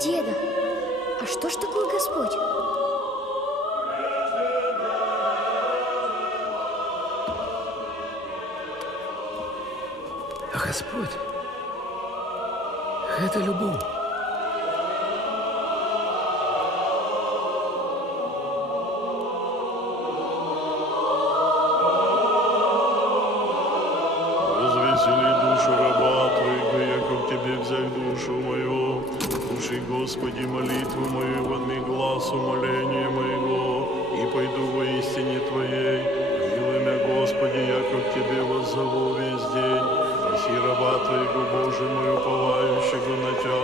Деда, а что ж такое Господь? А Господь – это любовь. Развеселись. Господи, молитву мою, вонми глаз умоления моего, и пойду во истине Твоей. Милуй меня, Господи, яко к Тебе воззову весь день. Спаси раба Твоего, Боже мой, уповающего на Тя.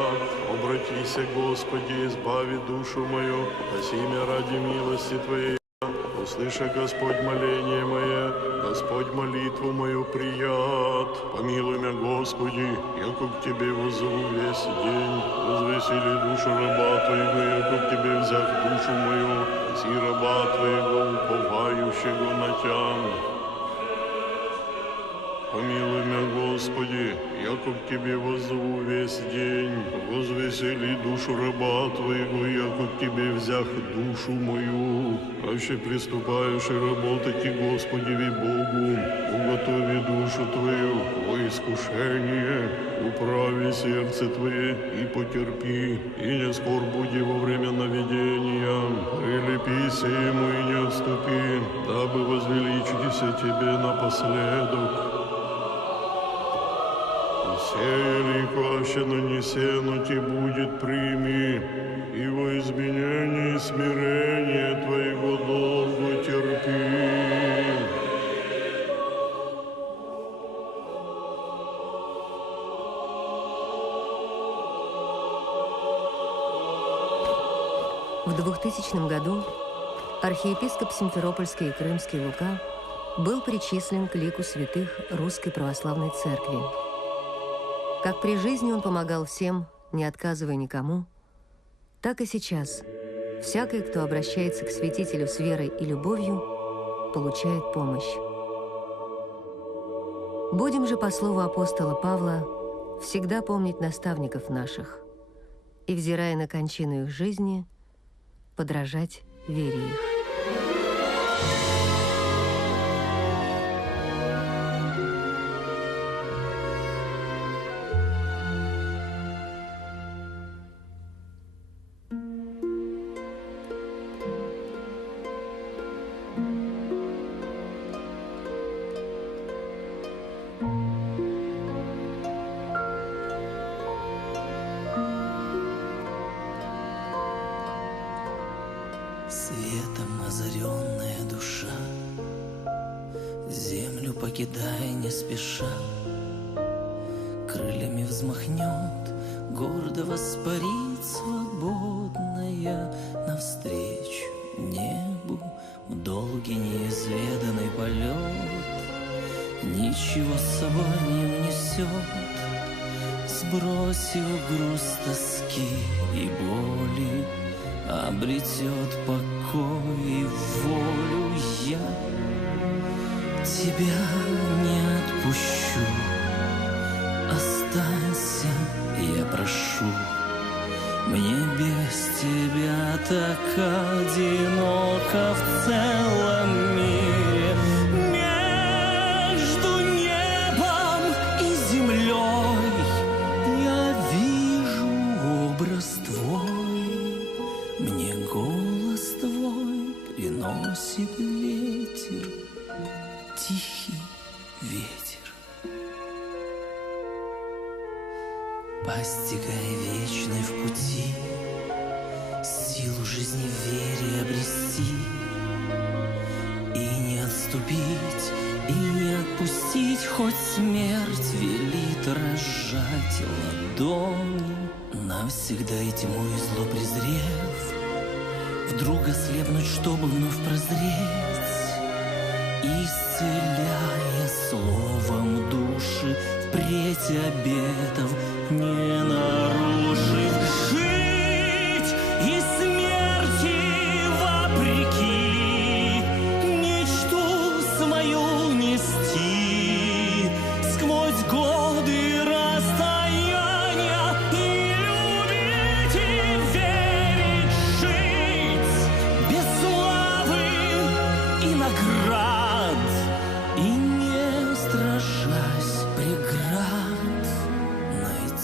Обратися, Господи, избави душу мою, спаси меня ради милости Твоей. Услыши, Господь, моление мое, Господь, молитву мою прият. Помилуй меня, Господи, яко к Тебе воззову весь день. Возвесели душу раба Твоего, яко к Тебе взяв душу мою, спаси раба Твоего, уповающего на Тя. Помилуй меня, Господи, яко к Тебе воззову весь день. Возвесели душу раба Твоего, яко к Тебе взяв душу мою. Аще приступаешь и работать, и Господи, ви Богу, уготови душу Твою во искушение, управи сердце Твое и потерпи, и не скор буди во время наведения. Прилепись ему и не отступи, дабы возвеличитесь Тебе напоследок. Сеяли, аще нанесено Ти будет, прими, и во изменении смирения Твоего долго терпи. В 2000 году архиепископ Симферопольский и Крымский Лука был причислен к лику святых Русской Православной Церкви. Как при жизни он помогал всем, не отказывая никому, так и сейчас всякий, кто обращается к святителю с верой и любовью, получает помощь. Будем же, по слову апостола Павла, всегда помнить наставников наших и, взирая на кончину их жизни, подражать вере их. Светом озаренная душа, землю покидая не спеша, крыльями взмахнет, гордо воспарит свободная навстречу небу в долгий неизведанный полет. Ничего с собой не унесет, сбросив груз тоски и боли, обретет покой и волю. Я тебя не отпущу, останься, я прошу. Мне без тебя так одиноко в целом мире. Между небом и землей я вижу образ твой. Мне голос твой приносит ветер, тихий ветер. Постигай вечной в пути, силу жизни в вере обрести, и не отступить, и не отпустить, хоть смерть велит разжать ладони. Навсегда и тьму и зло презрев, вдруг ослепнуть, чтобы вновь прозреть, исцеляя словом души, впредь обетов не нарушив. Жить и смерти вопреки, мечту свою нести сквозь годы расстояния, и любить и верить, жить без славы и наград, и не страшась преград, найти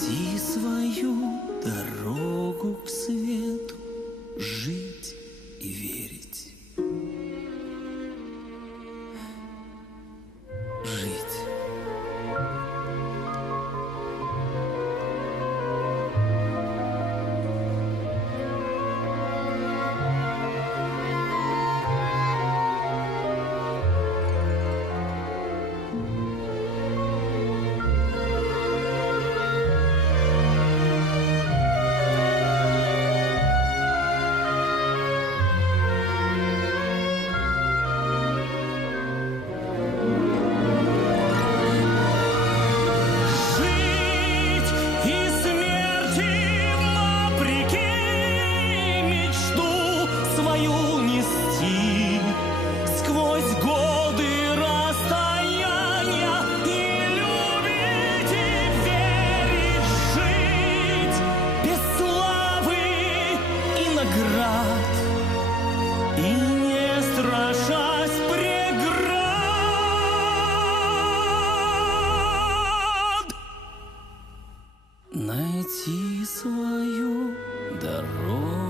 найти свою дорогу.